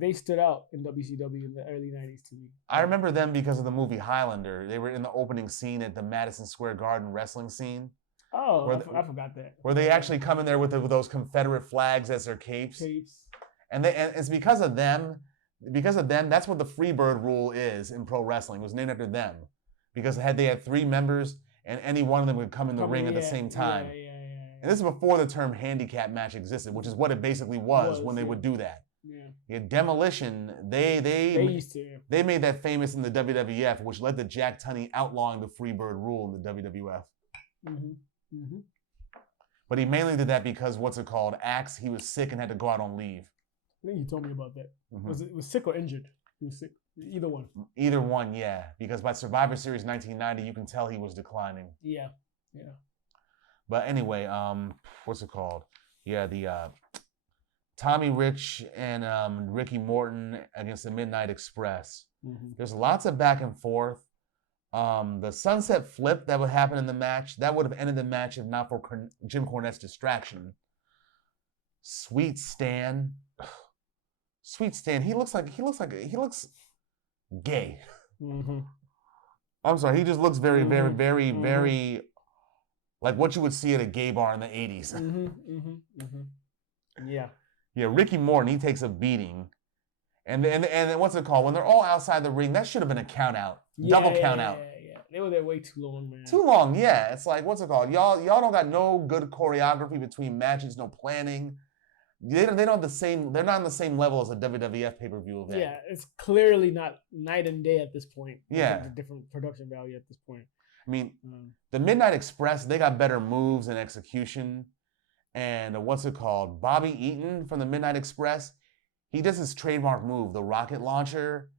they stood out in WCW in the early 90s to me. I remember them because of the movie Highlander. They were in the opening scene at the Madison Square Garden wrestling scene. Oh, I forgot that. Where they actually come in there with those Confederate flags as their capes. And it's because of them. That's what the Freebird rule is in pro wrestling. It was named after them. Because they had 3 members, and any one of them would come in the ring at the same time. Yeah. And this is before the term handicap match existed, which is what it basically was when they would do that. Yeah. Demolition, they made that famous in the WWF, which led to Jack Tunney outlawing the Freebird rule in the WWF. Mm-hmm. But he mainly did that because, Axe, he was sick and had to go out on leave. I think you told me about that. Mm-hmm. Was sick or injured? He was sick. Either one. Either one, yeah. Because by Survivor Series 1990, you can tell he was declining. Yeah. But anyway, what's it called? Yeah, the Tommy Rich and Ricky Morton against the Midnight Express. Mm-hmm. There's lots of back and forth. The sunset flip that would happen in the match, that would have ended the match if not for Jim Cornette's distraction. Sweet Stan, he looks gay. Mm-hmm. I'm sorry, he just looks very, Mm-hmm. very, very, Mm-hmm. very like what you would see at a gay bar in the 80s. Mm-hmm. Mm-hmm. Mm-hmm. Yeah. Yeah, Ricky Morton, he takes a beating. And then what's it called? When they're all outside the ring, that should have been a count out. Double count out. Yeah. They were there way too long, man. Too long, yeah. It's like, what's it called? Y'all don't got no good choreography between matches, no planning. They don't have the same, they're not on the same level as a WWF pay-per-view event. Yeah, it's clearly not night and day at this point. Yeah. It's a different production value at this point. I mean, the Midnight Express, they got better moves and execution. And what's it called? Bobby Eaton from the Midnight Express, he does his trademark move, the rocket launcher.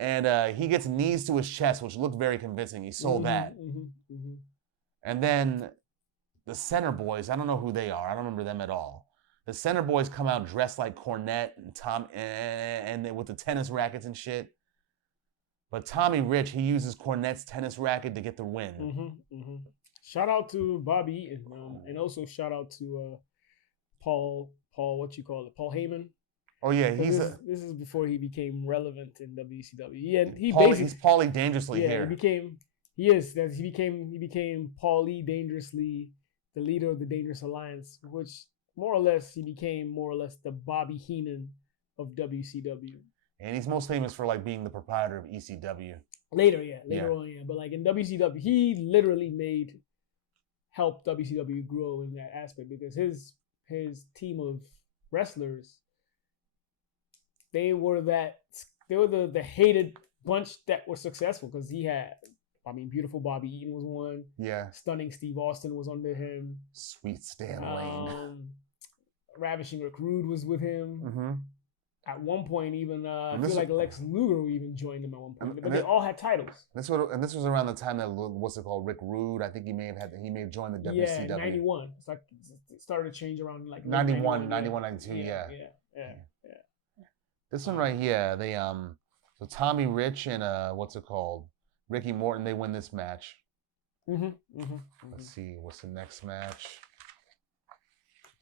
And he gets knees to his chest, which looked very convincing. He sold that. Mm-hmm, mm-hmm. And then the Center Boys, I don't know who they are. I don't remember them at all. The Center Boys come out dressed like Cornette and Tom, and with the tennis rackets and shit. But Tommy Rich, he uses Cornette's tennis racket to get the win. Mm-hmm, mm-hmm. Shout out to Bobby Eaton, and also shout out to Paul, Paul Heyman. Oh yeah, This is before he became relevant in WCW. He's Paulie Dangerously here. He became Paulie Dangerously, the leader of the Dangerous Alliance, which more or less he became the Bobby Heenan of WCW. And he's most famous for like being the proprietor of ECW. Later on. But like in WCW, he literally helped WCW grow in that aspect because his team of wrestlers, they were the hated bunch that were successful because he had, Beautiful Bobby Eaton was one. Yeah. Stunning Steve Austin was under him. Sweet Stan Lane. Ravishing Rick Rude was with him. Mm-hmm. At one point, even I feel like Lex Luger even joined them at one point. But they all had titles. This was around the time that Rick Rude. I think he may have joined the WCW. Yeah, 91. It's like it started to change around like 91, 92. Yeah. This one right here, they so Tommy Rich and Ricky Morton, they win this match. Mm-hmm. Mm-hmm. Mm-hmm. Let's see, what's the next match?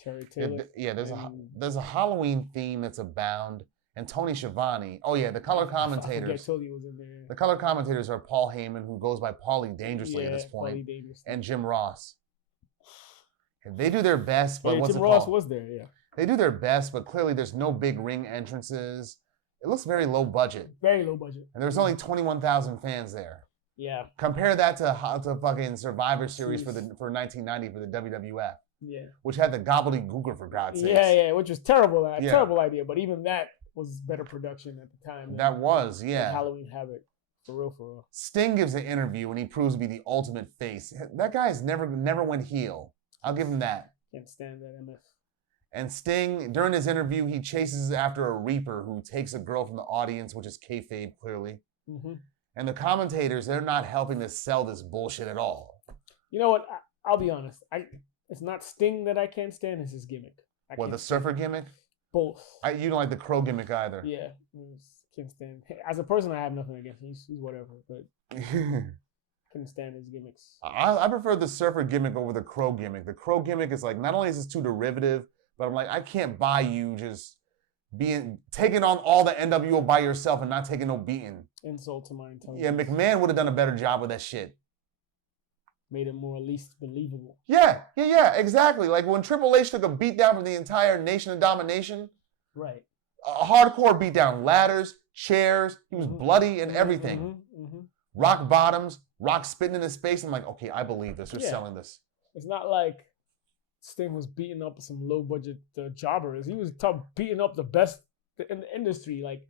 Terry Taylor. There's a Halloween theme that's abound, and Tony Schiavone. Oh yeah, the color commentators. I told you was in there. The color commentators are Paul Heyman, who goes by Paulie Dangerously at this point, and Jim Ross. And they do their best, but Jim Ross was there. Yeah. They do their best, but clearly there's no big ring entrances. It looks very low budget. Very low budget. And there's only 21,000 fans there. Yeah. Compare that to fucking Survivor Series for 1990 for the WWF. Yeah. Which had the gobbledygooker, for God's sake. Yeah, which was terrible. Terrible idea. But even that was better production at the time. That was, yeah. Halloween Havoc. For real. Sting gives an interview and he proves to be the ultimate face. That guy's never went heel. I'll give him that. Can't stand that MF. And Sting, during his interview, he chases after a Reaper who takes a girl from the audience, which is kayfabe, clearly. Mm-hmm. And the commentators, they're not helping to sell this bullshit at all. You know what? I'll be honest. It's not Sting that I can't stand. It's his gimmick. The surfer gimmick? Both. You don't like the crow gimmick either. Yeah. Can't stand. As a person, I have nothing against him. He's whatever. But couldn't stand his gimmicks. I prefer the surfer gimmick over the crow gimmick. The crow gimmick is like, not only is this too derivative, but I'm like, I can't buy you just taking on all the NWO by yourself and not taking no beating. Insult to my intelligence. Yeah, McMahon would have done a better job with that shit. Made it more at least believable. Yeah, exactly. Like when Triple H took a beat down from the entire Nation of Domination. Right. A hardcore beat down. Ladders, chairs. He was bloody and everything. Mm-hmm. Rock bottoms, Rock spitting in his face. I'm like, okay, I believe this. We're selling this. It's not like Sting was beating up some low budget jobbers. He was beating up the best in the industry, like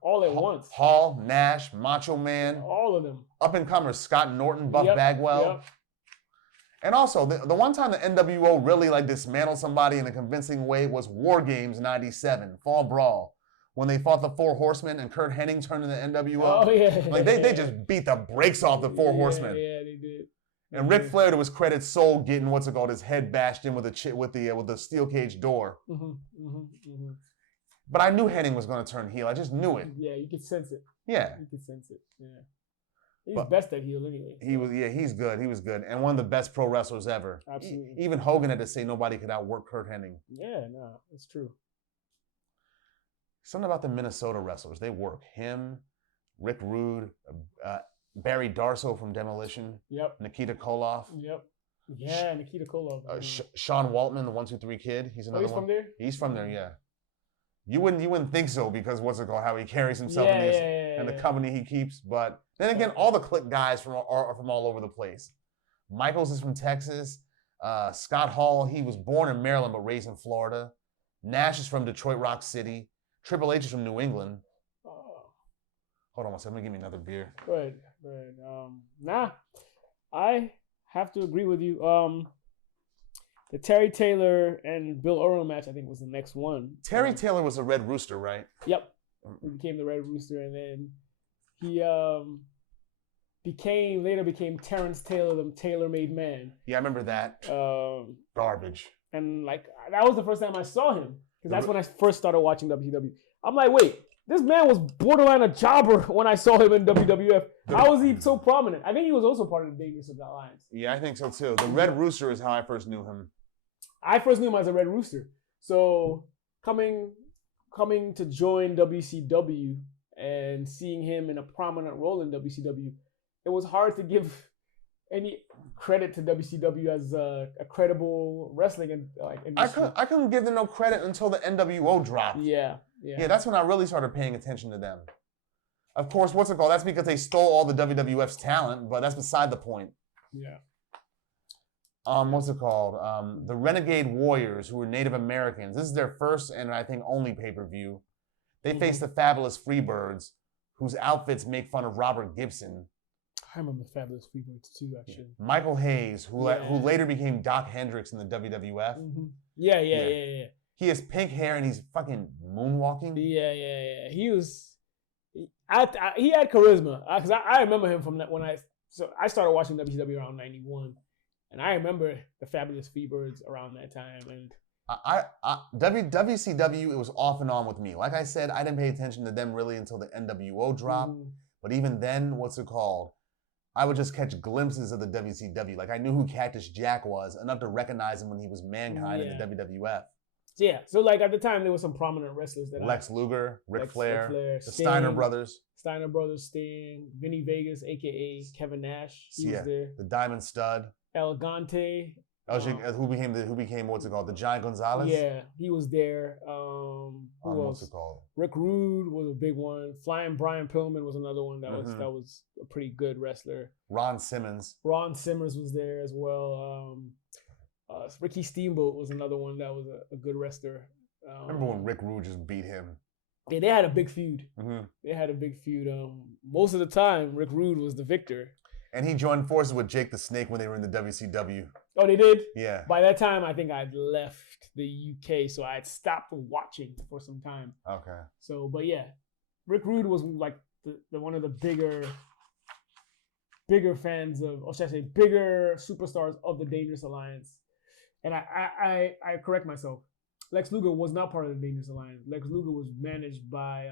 all at once. Hall, Nash, Macho Man, all of them. Up and comers, Scott Norton, Buff Bagwell. Yep. And also, the one time the NWO really dismantled somebody in a convincing way was War Games '97, Fall Brawl, when they fought the Four Horsemen and Kurt Hennig turned into NWO. Oh yeah. They just beat the brakes off the Four Horsemen. Yeah, they did. And Ric Flair, to his credit, sold getting his head bashed in with the steel cage door. But I knew Hennig was going to turn heel. I just knew it. Yeah, you could sense it. Yeah, you could sense it. Yeah, he's best at heel anyway. So. He was. Yeah, he's good. He was good, and one of the best pro wrestlers ever. Absolutely. Even Hogan had to say nobody could outwork Kurt Hennig. Yeah, no, it's true. Something about the Minnesota wrestlers. They work. Him, Rick Rude, Barry Darsow from Demolition. Yep. Nikita Koloff. Yep. Yeah, Nikita Koloff. Sean Waltman, the 1-2-3 kid. He's another he's one. From there? He's from there, yeah. You wouldn't think so because how he carries himself and the company he keeps. But then again, all the Click guys are from all over the place. Michaels is from Texas. Scott Hall, he was born in Maryland but raised in Florida. Nash is from Detroit Rock City. Triple H is from New England. Hold on one second. Let me give me another beer. Good. Nah, I have to agree with you. The Terry Taylor and Bill Earl match, I think, was the next one. Terry Taylor was a Red Rooster, right? Yep. He became the Red Rooster, and then he later became Terrence Taylor, the Tailor-Made Man. Yeah, I remember that. Garbage. And that was the first time I saw him, because that's when I first started watching WCW. I'm like, wait, this man was borderline a jobber when I saw him in WWF. How was he so prominent? I think he was also part of the Dangerous Alliance. Yeah, I think so too. The Red Rooster is how I first knew him. I first knew him as a Red Rooster. So coming to join WCW and seeing him in a prominent role in WCW, it was hard to give any credit to WCW as a credible wrestling industry. I couldn't give them no credit until the NWO dropped. Yeah, that's when I really started paying attention to them. Of course, that's because they stole all the WWF's talent, but that's beside the point. Yeah. The Renegade Warriors, who were Native Americans. This is their first and I think only pay-per-view. They faced the Fabulous Freebirds, whose outfits make fun of Robert Gibson. I remember Fabulous Freebirds too, actually. Michael Hayes, who later became Doc Hendricks in the WWF. Mm-hmm. Yeah. He has pink hair and he's fucking moonwalking. Yeah. He had charisma, because I remember him from when I started watching WCW around 91. And I remember the Fabulous Freebirds around that time. And WCW, it was off and on with me. Like I said, I didn't pay attention to them really until the NWO dropped. But even then, I would just catch glimpses of the WCW. Like I knew who Cactus Jack was, enough to recognize him when he was Mankind in the WWF. Yeah, so at the time, there were some prominent wrestlers that Lex Luger, Ric Flair, the Sting, Steiner Brothers. Sting, Vinny Vegas, a.k.a. Kevin Nash. He was there. The Diamond Stud. El Gante. Who became the Giant Gonzalez? Yeah, he was there. Who else? Rick Rude was a big one. Flying Brian Pillman was another one that was a pretty good wrestler. Ron Simmons was there as well. Ricky Steamboat was another one that was a good wrestler. Remember when Rick Rude just beat him? Yeah, they had a big feud. Mm-hmm. They had a big feud. Most of the time, Rick Rude was the victor. And he joined forces with Jake the Snake when they were in the WCW. Oh, they did? Yeah. By that time, I think I'd left the UK, so I had stopped watching for some time. Okay. So, but yeah, Rick Rude was like the one of the bigger fans of, or should I say, bigger superstars of the Dangerous Alliance. And I correct myself. Lex Luger was not part of the Dangerous Alliance. Lex Luger was managed by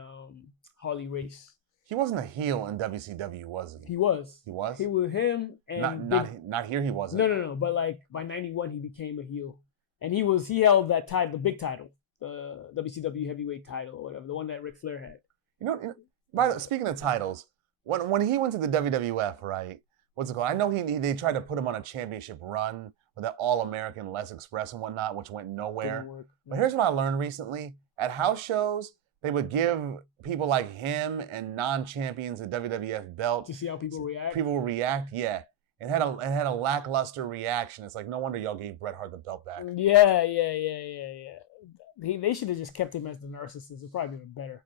Harley Race. He wasn't a heel in WCW, was he? He was. He was? He was him and not here he wasn't. No. But by 91 he became a heel. And he held that title, the big title, the WCW heavyweight title or whatever, the one that Ric Flair had. Speaking of titles, when he went to the WWF, right? I know they tried to put him on a championship run with that All-American Les Express and whatnot, which went nowhere. But here's what I learned recently. At house shows, they would give people like him and non-champions a WWF belt to see how people react. People will react, yeah. It had a lackluster reaction. It's like no wonder y'all gave Bret Hart the belt back. Yeah. They should have just kept him as the narcissist. It'd probably been better.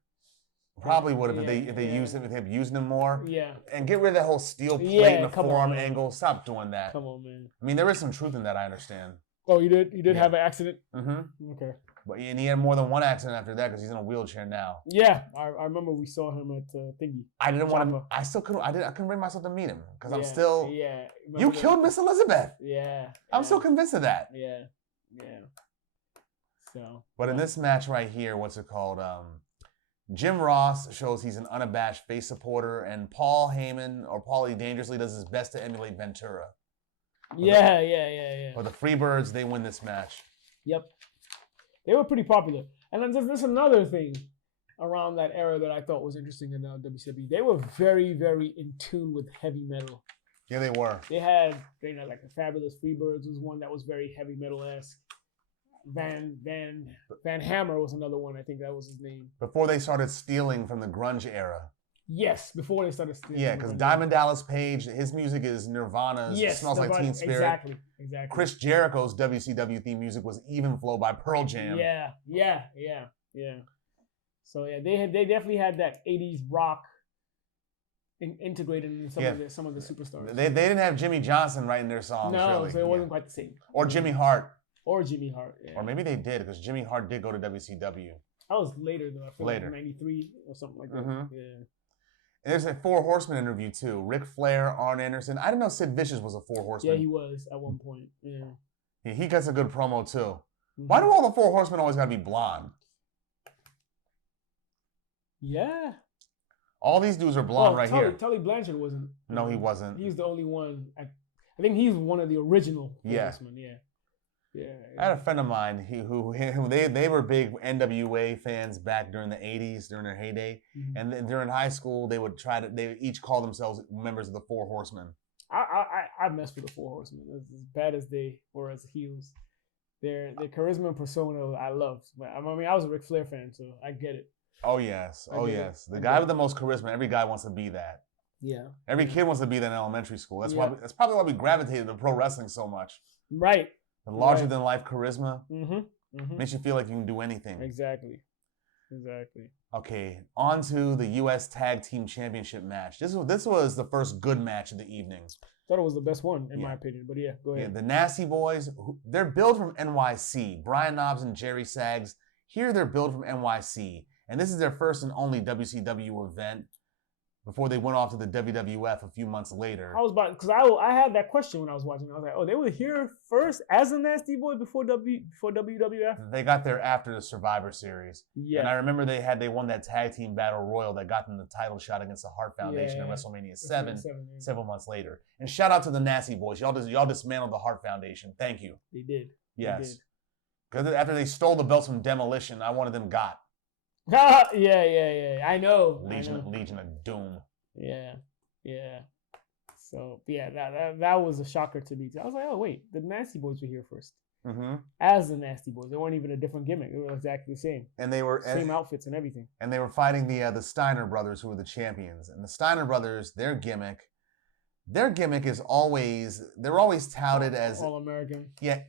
Probably would have if they used him, if they using him more. Yeah. And get rid of that whole steel plate and the forearm angle. Stop doing that. Come on, man. I mean, there is some truth in that. I understand. Oh, you did have an accident. Mm-hmm. Okay. And he had more than one accident after that because he's in a wheelchair now. Yeah, I remember we saw him at Thingy. I didn't want to. Chopper. I still couldn't. I couldn't bring myself to meet him because I'm Yeah, still. Yeah. You killed Miss Elizabeth. Yeah. I'm so convinced of that. Yeah. Yeah. So. But in this match right here, what's it called? Jim Ross shows he's an unabashed face supporter, and Paul Heyman or Paulie Dangerously does his best to emulate Ventura. Yeah. But the Freebirds, they win this match. Yep. They were pretty popular. And then there's another thing around that era that I thought was interesting in WCW. They were very, very in tune with heavy metal. Yeah, they were. They had like the Fabulous Freebirds was one that was very heavy metal-esque. Van Hammer was another one. I think that was his name. Before they started stealing from the grunge era. Yes, before they started stealing. Yeah, because Diamond Dallas Page, his music is Nirvana's Smells Like Teen Spirit. Exactly. Chris Jericho's WCW theme music was Even Flow by Pearl Jam. Yeah. So yeah, they definitely had that 80s rock integrated in some of the superstars. They didn't have Jimmy Johnson writing their songs. No, really. so it wasn't quite the same. Or Jimmy Hart. Yeah. Or maybe they did, because Jimmy Hart did go to WCW. That was later, though. I feel Later. like 93 or something like that. Mm-hmm. Yeah. And there's a Four Horsemen interview, too. Ric Flair, Arn Anderson. I didn't know Sid Vicious was a Four Horseman. Yeah, he was at one point. Yeah. He gets a good promo, too. Mm-hmm. Why do all the Four Horsemen always got to be blonde? Yeah. All these dudes are blonde here. Tully Blanchard wasn't. No, he wasn't. He's the only one. I think he's one of the original Four Horsemen. Yeah. I had a friend of mine who they were big NWA fans back during the 80s, during their heyday. Mm-hmm. And then during high school, they each call themselves members of the Four Horsemen. I messed with the Four Horsemen. As bad as they were as heels. Their charisma and persona I loved. I mean, I was a Ric Flair fan, so I get it. Oh, yes. The guy with the most charisma, every guy wants to be that. Yeah. Every kid wants to be that in elementary school. That's probably why we gravitated to pro wrestling so much. Right. The larger-than-life charisma Mm-hmm. makes you feel like you can do anything. Exactly. Okay, on to the U.S. Tag Team Championship match. This was the first good match of the evening. Thought it was the best one, in my opinion. But yeah, go ahead. Yeah, the Nasty Boys, they're billed from NYC. Brian Knobbs and Jerry Sags, here they're billed from NYC. And this is their first and only WCW event before they went off to the WWF a few months later. Because I had that question when I was watching. I was like, oh, they were here first as a Nasty Boy before WWF? They got there after the Survivor Series. Yeah. And I remember they won that tag team battle royal that got them the title shot against the Hart Foundation at WrestleMania 7 several months later. And shout out to the Nasty Boys. Y'all dismantled the Hart Foundation. Thank you. They did. Yes. Because after they stole the belts from Demolition, I wanted them got. Yeah. I know. Legion of Doom. Yeah. So that was a shocker to me. I was like, oh wait, the Nasty Boys were here first. Mm-hmm. As the Nasty Boys, they weren't even a different gimmick. They were exactly the same. And they were same outfits and everything. And they were fighting the Steiner brothers, who were the champions. And the Steiner brothers, their gimmick is they're always touted as All-American. Yeah.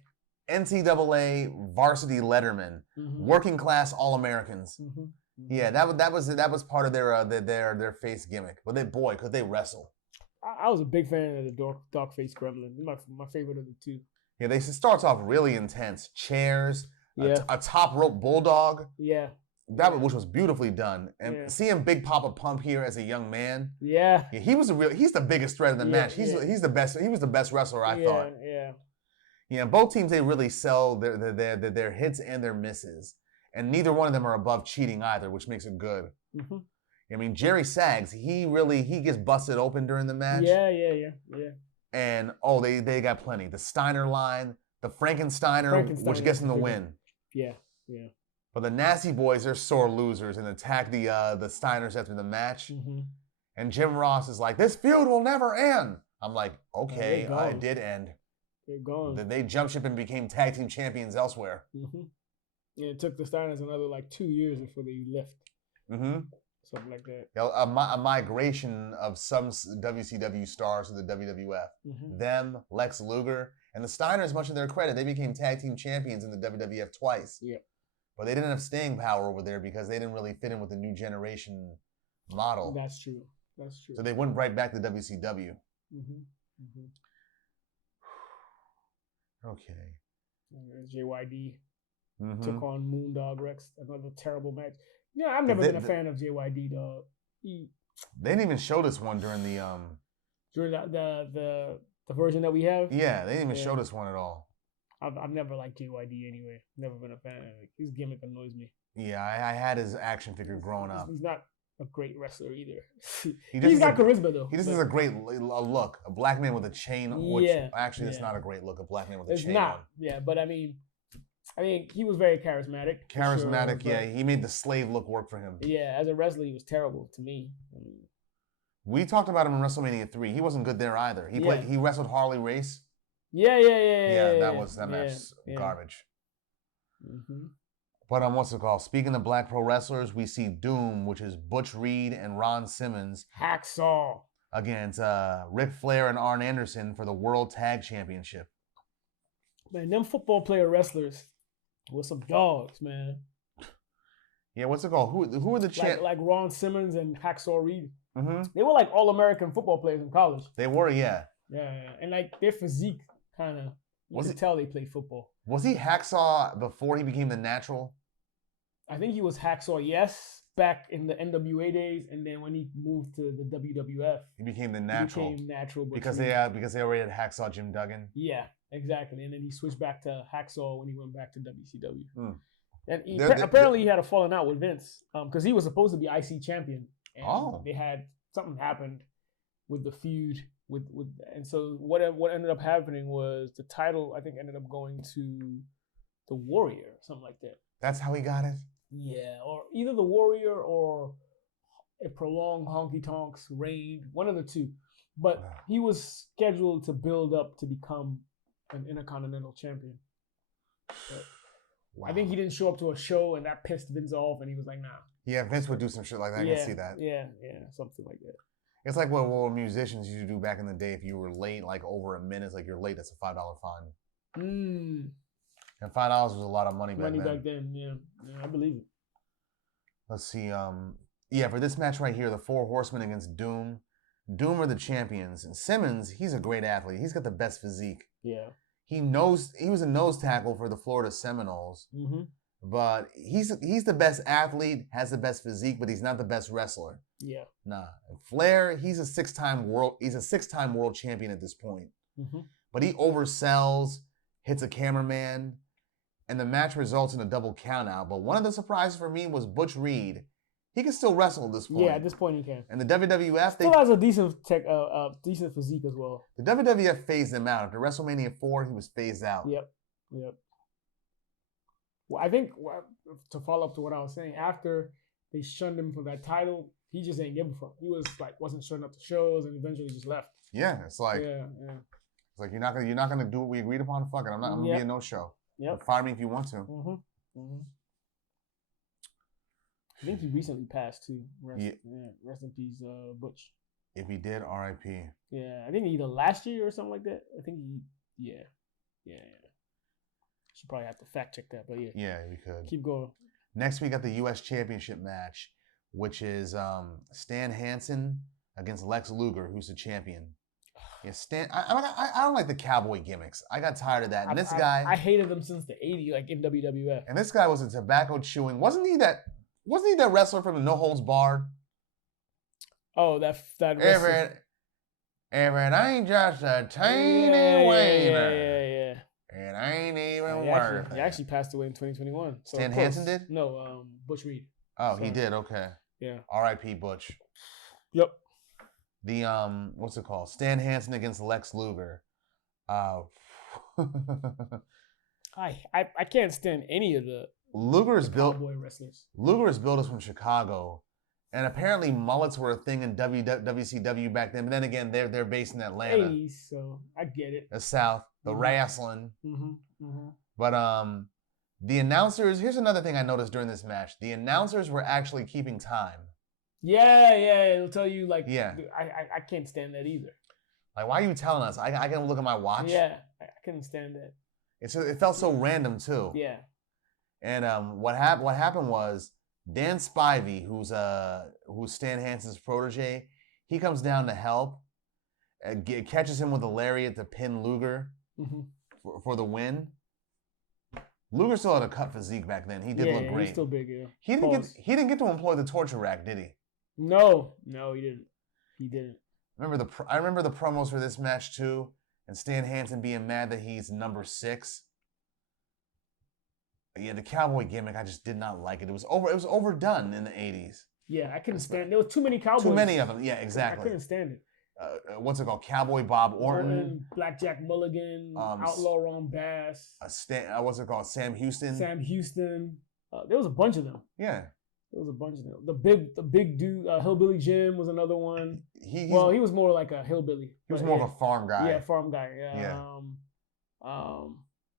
NCAA varsity letterman, working class All-Americans. Mm-hmm. Yeah, that was part of their face gimmick. But could they wrestle? I was a big fan of the dark face gremlin. My favorite of the two. Yeah, they starts off really intense. Chairs, a top rope bulldog. Yeah. Which was beautifully done. And seeing Big Papa Pump here as a young man. Yeah. He's the biggest threat in the match. He's the best. He was the best wrestler, I thought. Yeah. Yeah, both teams, they really sell their hits and their misses. And neither one of them are above cheating either, which makes it good. Mm-hmm. I mean, Jerry Sags, he gets busted open during the match. Yeah. And they got plenty. The Steiner line, the Frankensteiner, which gets them the win. Yeah. But the Nasty Boys, they're sore losers and attack the Steiners after the match. Mm-hmm. And Jim Ross is like, this feud will never end. I'm like, okay, it did end. They're gone. They jumped ship and became tag team champions elsewhere. Mm-hmm. Yeah, it took the Steiners another 2 years before they left. Mm-hmm. Something like that. A migration of some WCW stars to the WWF. Mm-hmm. Them, Lex Luger, and the Steiners, much of their credit, they became tag team champions in the WWF twice. Yeah. But they didn't have staying power over there because they didn't really fit in with the new generation model. That's true. So they went right back to WCW. Mm-hmm. Okay. JYD. took on Moondog Rex. Another terrible match. Yeah, I've never been a fan of JYD, dog. They didn't even show this one during the during the version that we have. Yeah, they didn't even show this one at all. I've never liked JYD anyway. Never been a fan of it. His gimmick annoys me. Yeah, I had his action figure growing up. He's not a great wrestler either. He's got charisma though. He just has a great look. A black man with a chain. Which actually, it's not a great look. A black man with a chain. It's not. Yeah, but I mean, he was very charismatic. Charismatic, sure, He made the slave look work for him. Yeah, as a wrestler, he was terrible to me. We talked about him in WrestleMania 3. He wasn't good there either. He wrestled Harley Race. Yeah. That match garbage. Mm-hmm. But what's it called? Speaking of black pro wrestlers, we see Doom, which is Butch Reed and Ron Simmons. Hacksaw. Against Ric Flair and Arn Anderson for the World Tag Championship. Man, them football player wrestlers were some dogs, man. Yeah, what's it called? Who are the champs? Like Ron Simmons and Hacksaw Reed. Mm-hmm. They were like all-American football players in college. They were, yeah. Yeah, and like their physique kind of, you could tell they played football. Was he Hacksaw before he became the Natural? I think he was Hacksaw, yes, back in the NWA days, and then when he moved to the WWF, he became the Natural. He became Natural because they already had Hacksaw Jim Duggan. Yeah, exactly, and then he switched back to Hacksaw when he went back to WCW. Hmm. And apparently he had a falling out with Vince because he was supposed to be IC champion, and they had something happened with the feud and so what ended up happening was the title I think ended up going to the Warrior, something like that. That's how he got it. Yeah, or either the Warrior or a prolonged honky tonks reign, one of the two. But he was scheduled to build up to become an Intercontinental Champion. But wow. I think he didn't show up to a show, and that pissed Vince off, and he was like, "Nah." Yeah, Vince would do some shit like that. I can see that. Yeah, something like that. It's like what musicians used to do back in the day. If you were late, like over a minute, it's like you're late. That's a $5 fine. And $5 was a lot of money back then. Yeah, I believe it. Let's see. For this match right here, the Four Horsemen against Doom. Doom are the champions, and Simmons, he's a great athlete. He's got the best physique. Yeah. He was a nose tackle for the Florida Seminoles, but he's the best athlete, has the best physique, but he's not the best wrestler. Yeah. Nah. And Flair, he's a six-time world champion at this point. But he oversells, hits a cameraman, and the match results in a double countout. But one of the surprises for me was Butch Reed. He can still wrestle at this point. Yeah, at this point he can. And the WWF still has a decent physique as well. The WWF phased him out. After WrestleMania 4, he was phased out. Yep. Well, I think to follow up to what I was saying, after they shunned him for that title, he just ain't give a fuck. He wasn't showing up to shows and eventually just left. Yeah, it's like it's like you're not gonna do what we agreed upon. Fuck it, I'm gonna be a no show. Yep. Fire me if you want to. I think he recently passed too. Rest in peace, Butch. If he did, R.I.P. Yeah, I think either last year or something like that. I think yeah. Should probably have to fact check that, but yeah. Yeah, we could. Keep going. Next, we got the U.S. Championship match, which is Stan Hansen against Lex Luger, who's the champion. Yeah, Stan. I don't like the cowboy gimmicks. I got tired of that. And this guy, I hated them since the '80s, like in WWF. And this guy was a tobacco chewing. Wasn't he that wrestler from the No Holds Barred? Oh, that wrestler. Everett ain't just a tiny waiter. Yeah. And I ain't even worth it. He actually passed away in 2021. So Stan Hansen did? No, Butch Reed. Oh, he did. Okay. Yeah. R.I.P. Butch. Yep. The what's it called? Stan Hansen against Lex Luger. I can't stand any of the cowboy wrestlers. Luger is built us from Chicago, and apparently mullets were a thing in WCW back then. But then again, they're based in Atlanta. 80s, so I get it. The South, the wrestling. But the announcers. Here's another thing I noticed during this match: the announcers were actually keeping time. Yeah, it'll tell you like. Yeah. I can't stand that either. Like, why are you telling us? I can look at my watch. Yeah, I couldn't stand that. It felt so random too. Yeah. And what happened was Dan Spivey, who's Stan Hansen's protege, he comes down to help, catches him with a lariat to pin Luger for the win. Luger still had a cut physique back then. He did look great. He's still big, yeah. He didn't get to employ the torture rack, did he? No, he didn't. He didn't. I remember the promos for this match too, and Stan Hansen being mad that he's number 6. Yeah, the cowboy gimmick, I just did not like it. It was overdone in the 80s. Yeah, I couldn't stand. There was too many cowboys. Too many of them. Yeah, exactly. I couldn't stand it. What's it called? Cowboy Bob Orton, Blackjack Mulligan, Outlaw Ron Bass. What's it called? Sam Houston. There was a bunch of them. Yeah. There was a bunch of them. The big dude, Hillbilly Jim was another one. He was more like a hillbilly. He was more of a farm guy. Yeah, farm guy. Yeah.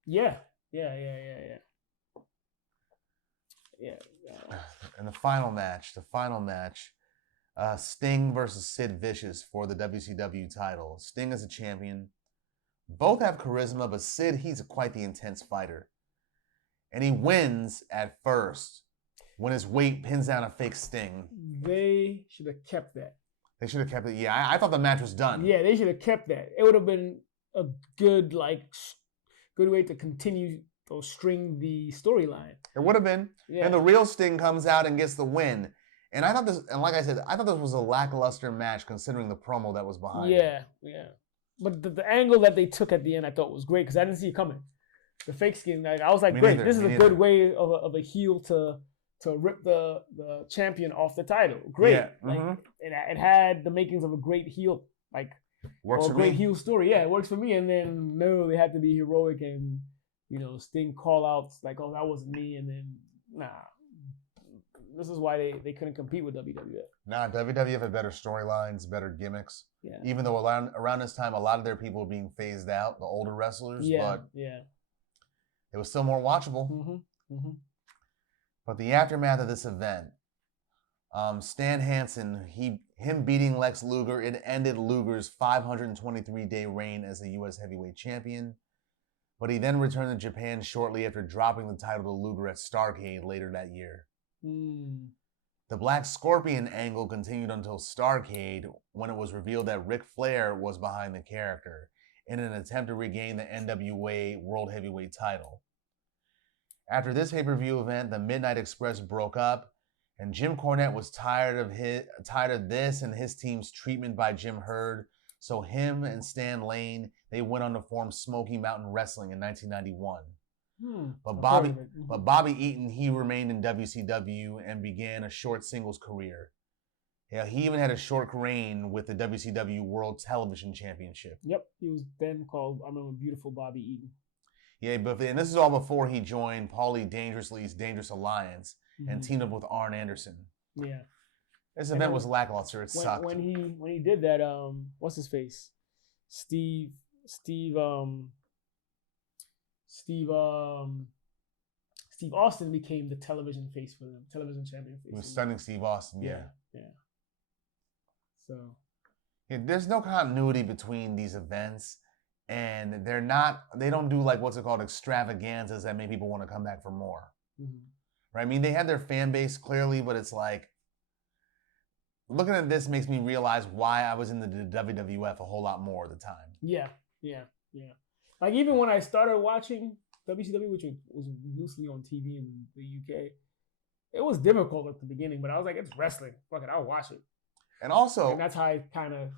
Yeah. And the final match, Sting versus Sid Vicious for the WCW title. Sting is a champion. Both have charisma, but Sid, he's quite the intense fighter. And he wins at first when his weight pins down a fake Sting. They should have kept that. They should have kept it. Yeah, I thought the match was done. Yeah, they should have kept that. It would have been a good way to continue or string the storyline. It would have been. Yeah. And the real Sting comes out and gets the win. And I thought this, and like I said, I thought this was a lackluster match considering the promo that was behind it. Yeah. But the angle that they took at the end I thought was great because I didn't see it coming. The fake skin, I was like, great. This is a good way of a heel to rip the champion off the title. Great. Yeah. It had the makings of a great heel, works for great me. heel story. Yeah, it works for me. And then they had to be heroic and Sting call outs like, oh, that wasn't me. And then this is why they couldn't compete with WWF. Nah, WWF had better storylines, better gimmicks. Yeah. Even though around this time, a lot of their people were being phased out, the older wrestlers. But it was still more watchable. Mm-hmm. But the aftermath of this event, Stan Hansen, him beating Lex Luger, it ended Luger's 523-day reign as the U.S. Heavyweight Champion. But he then returned to Japan shortly after dropping the title to Luger at Starrcade later that year. The Black Scorpion angle continued until Starrcade, when it was revealed that Ric Flair was behind the character in an attempt to regain the NWA World Heavyweight title. After this pay-per-view event, the Midnight Express broke up, and Jim Cornette was tired of this and his team's treatment by Jim Herd, so him and Stan Lane, they went on to form Smoky Mountain Wrestling in 1991. But Bobby Eaton, he remained in WCW and began a short singles career. Yeah, he even had a short reign with the WCW World Television Championship. Yep, he was then called, I remember, Beautiful Bobby Eaton. Yeah, and this is all before he joined Paulie Dangerously's Dangerous Alliance and teamed up with Arn Anderson. Yeah. This event was lackluster. It sucked. When he did that, what's his face? Steve Austin became the television face for them, television champion face. It was stunning Steve Austin, yeah. So there's no continuity between these events, and they don't do what's it called, extravaganzas that make people want to come back for more. Right? I mean, they had their fan base clearly, but it's looking at this makes me realize why I was in the WWF a whole lot more at the time. Yeah. Even when I started watching WCW, which was loosely on TV in the UK, it was difficult at the beginning, but I was like, it's wrestling. Fuck it, I'll watch it. And that's how I kind of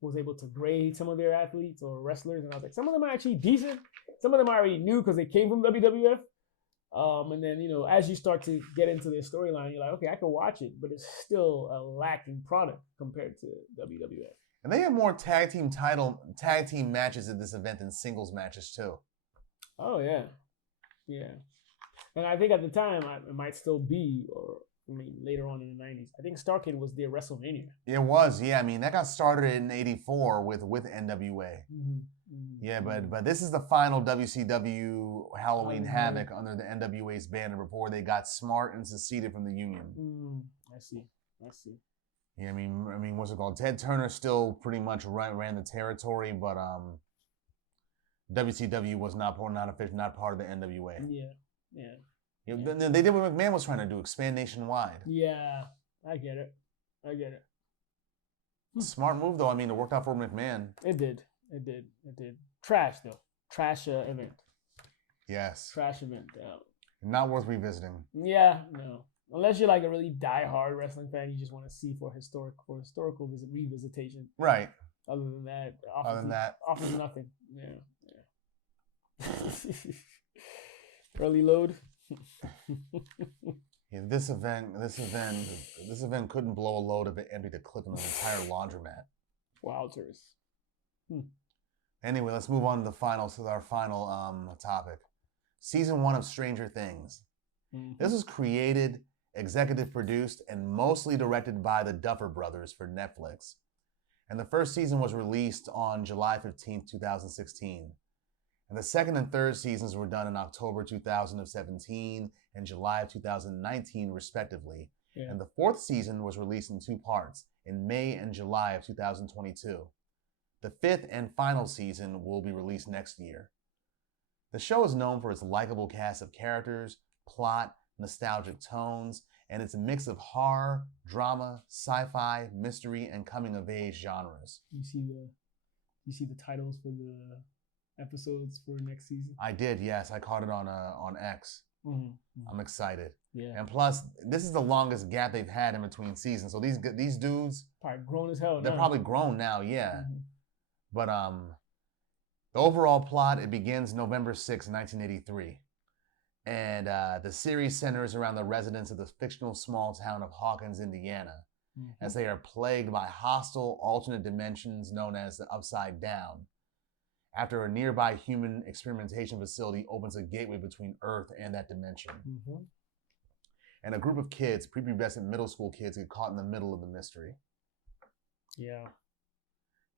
was able to grade some of their athletes or wrestlers. And I was like, some of them are actually decent. Some of them I already knew because they came from WWF. And then, as you start to get into their storyline, you're like, okay, I can watch it, but it's still a lacking product compared to WWF. And they have more tag team matches at this event than singles matches too. Oh yeah. And I think at the time it might still be, or later on in the 90s. I think Starrcade was their WrestleMania. It was, yeah. I mean, that got started in '84 with NWA. Yeah, but this is the final WCW Halloween Havoc under the NWA's banner before they got smart and seceded from the union. I see. Yeah, I mean, what's it called? Ted Turner still pretty much ran the territory, but WCW was not part of the NWA. Yeah. They did what McMahon was trying to do, expand nationwide. Yeah, I get it. Smart move, though. I mean, it worked out for McMahon. It did. Trash, though. Trash event. Yes. Trash event. Yeah. Not worth revisiting. Yeah, no. Unless you're like a really die-hard wrestling fan, you just want to see for historical revisitation. Right. Other than that, offers nothing. Yeah. Early load. Yeah, this event couldn't blow a load if it emptied a clip in an entire laundromat. Wowzers. Anyway, let's move on to our final topic. Season 1 of Stranger Things. Mm-hmm. This was created, executive produced, and mostly directed by the Duffer Brothers for Netflix. And the first season was released on July 15th, 2016. And the second and third seasons were done in October 2017 and July of 2019, respectively. Yeah. And the fourth season was released in 2 parts, in May and July of 2022. The fifth and final season will be released next year. The show is known for its likable cast of characters, plot, nostalgic tones, and its mix of horror, drama, sci-fi, mystery, and coming-of-age genres. You see the titles for the episodes for next season? I did, yes. I caught it on X. Mm-hmm. I'm excited. Yeah. And plus, this is the longest gap they've had in between seasons. So these dudes, probably grown as hell. They're now. probably grown now, yeah. Mm-hmm. But the overall plot, it begins November 6, 1983. And the series centers around the residents of the fictional small town of Hawkins, Indiana, as they are plagued by hostile alternate dimensions known as the Upside Down, after a nearby human experimentation facility opens a gateway between Earth and that dimension. Mm-hmm. And a group of kids, prepubescent middle school kids, get caught in the middle of the mystery. Yeah.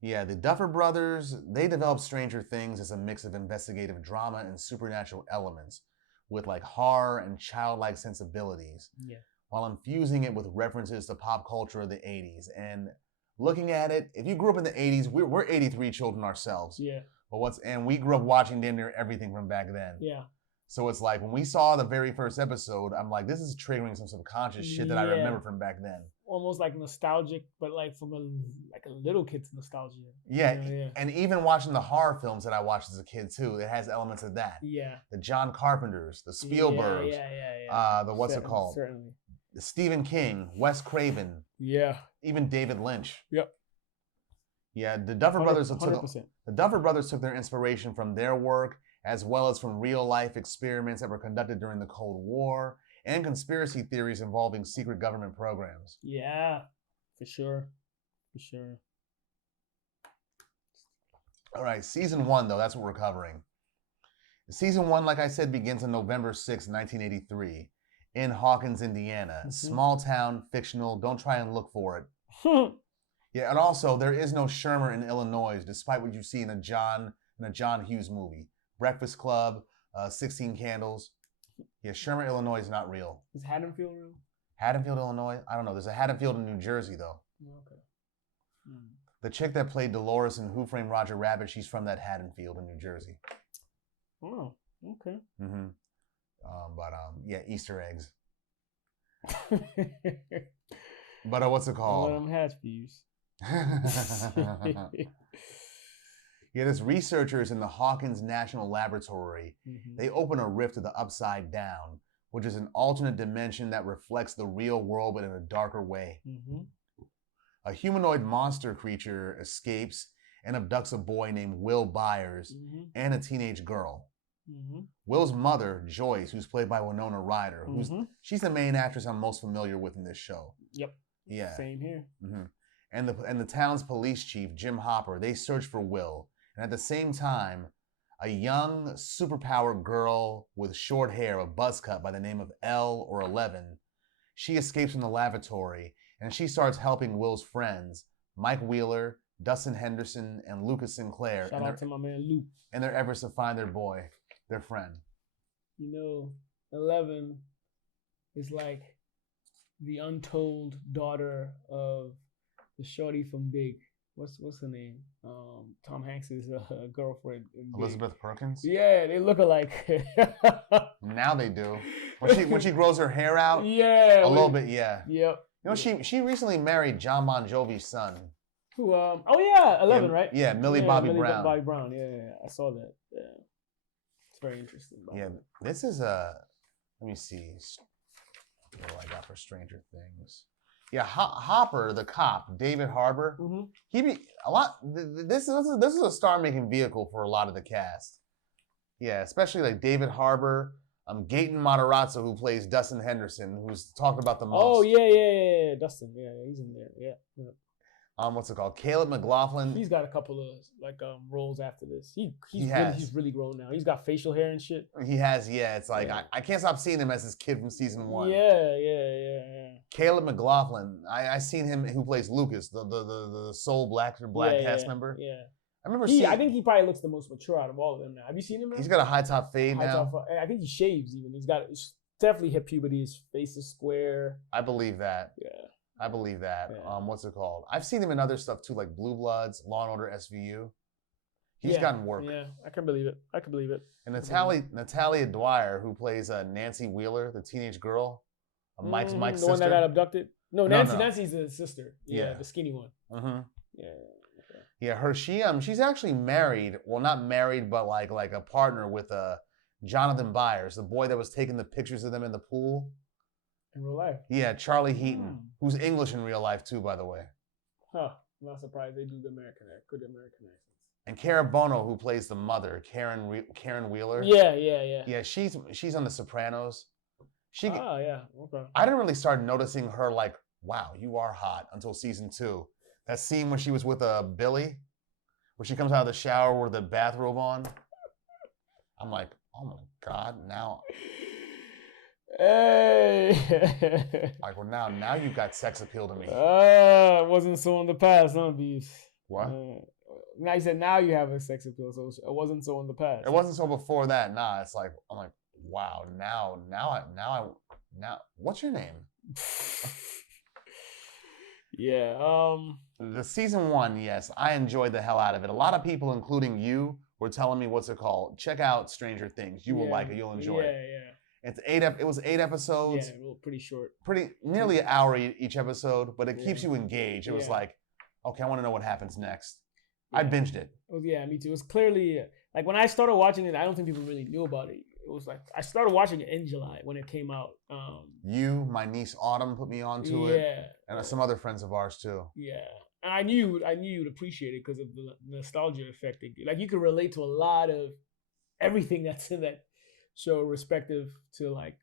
Yeah, the Duffer Brothers, they developed Stranger Things as a mix of investigative drama and supernatural elements, with like horror and childlike sensibilities, while infusing it with references to pop culture of the 80s. And looking at it, if you grew up in the 80s, we're 83 children ourselves. Yeah. And we grew up watching damn near everything from back then. Yeah. So it's like when we saw the very first episode, I'm like, this is triggering some subconscious shit that I remember from back then. Almost like nostalgic, but like from a little kid's nostalgia. Yeah, and even watching the horror films that I watched as a kid too, it has elements of that. Yeah. The John Carpenters, the Spielbergs, the what's it called? Certainly. The Stephen King, Wes Craven. Yeah. Even David Lynch. Yep. Yeah, the Duffer Brothers 100%. took their inspiration from their work, as well as from real-life experiments that were conducted during the Cold War, and conspiracy theories involving secret government programs. Yeah, for sure. For sure. All right, season 1, though, that's what we're covering. Season 1, like I said, begins on November 6, 1983, in Hawkins, Indiana. Mm-hmm. Small town, fictional, don't try and look for it. Yeah, and also, there is no Shermer in Illinois, despite what you see in a John Hughes movie. Breakfast Club, 16 Candles. Yeah, Shermer, Illinois is not real. Is Haddonfield real? Haddonfield, Illinois? I don't know. There's a Haddonfield in New Jersey, though. Okay. The chick that played Dolores in Who Framed Roger Rabbit, she's from that Haddonfield in New Jersey. Oh, okay. Mm-hmm. Yeah, Easter eggs. But what's it called? Them hatch views. Yeah, there's researchers in the Hawkins National Laboratory. They open a rift to the Upside Down, which is an alternate dimension that reflects the real world but in a darker way. A humanoid monster creature escapes and abducts a boy named Will Byers and a teenage girl. Will's mother, Joyce, who's played by Winona Ryder, she's the main actress I'm most familiar with in this show. Yep. Yeah. Same here. And the town's police chief, Jim Hopper, they search for Will. And at the same time, a young, superpowered girl with short hair, a buzz cut by the name of L or 11, she escapes from the lavatory and she starts helping Will's friends, Mike Wheeler, Dustin Henderson, and Lucas Sinclair. Shout out to my man Luke. And their efforts to find their boy, their friend. You know, 11 is like the untold daughter of the shorty from Big. What's her name? Tom Hanks' girlfriend. Elizabeth Perkins? Yeah, they look alike. Now they do. When she grows her hair out? Yeah. A little bit, yeah. Yep. You know, she recently married John Bon Jovi's son. Who? Oh yeah, 11, right? Yeah, Millie Bobby Brown. Bobby Brown. Yeah, I saw that. Yeah. It's very interesting. Yeah, this is a. Let me see. What do I got for Stranger Things? Yeah, Hopper, the cop, David Harbour. Mm-hmm. He be a lot. This is a star-making vehicle for a lot of the cast. Yeah, especially like David Harbour, GatenMatarazzo, who plays Dustin Henderson, who's talked about the most. Oh yeah, Dustin. Yeah, he's in there. Yeah. What's it called? Caleb McLaughlin. He's got a couple of like roles after this. He's really grown now. He's got facial hair and shit. He has, yeah. It's like I can't stop seeing him as this kid from season 1. Yeah. Caleb McLaughlin. I seen him who plays Lucas, the sole black cast member. Yeah. I remember I think he probably looks the most mature out of all of them now. Have you seen him now? He's got a high top fade now. I think he shaves even. It's definitely hit puberty. His face is square. I believe that. Yeah. I believe that. Yeah. What's it called? I've seen him in other stuff too, like Blue Bloods, Law and Order SVU. He's gotten work. Yeah, I can believe it. And Natalia Dyer, who plays Nancy Wheeler, the teenage girl, Mike's the sister. The one that got abducted? No, No. Nancy's the sister. Yeah, the skinny one. Mm-hmm. Yeah. Yeah, she's actually married. Well, not married, but like a partner with Jonathan Byers, the boy that was taking the pictures of them in the pool. In real life? Yeah, Charlie Heaton, who's English in real life too, by the way. Huh. I'm not surprised they do the American accents. And Cara Bono, who plays the mother, Karen Wheeler. Yeah. Yeah, she's on The Sopranos. Okay. I didn't really start noticing her like, wow, you are hot until season 2. That scene when she was with Billy, where she comes out of the shower with the bathrobe on. I'm like, oh my God, now. Hey. Like, well, now you've got sex appeal to me. It wasn't so in the past, huh, Beefs? What? Now you said now you have a sex appeal, so it wasn't so in the past. It wasn't so before that. Nah, it's like, I'm like, wow, now, what's your name? Yeah. The season 1, yes, I enjoyed the hell out of it. A lot of people, including you, were telling me what's it called. Check out Stranger Things. You will like it. You'll enjoy it. Yeah. It was 8 episodes. Yeah, pretty short. Nearly an hour each episode, but it keeps you engaged. It was like, okay, I want to know what happens next. I binged it. Yeah, me too. It was clearly like when I started watching it, I don't think people really knew about it. It was like I started watching it in July when it came out. My niece Autumn put me onto it, and some other friends of ours too. Yeah, and I knew you'd appreciate it because of the nostalgia effect. Like you could relate to a lot of everything that's in that show, respective to like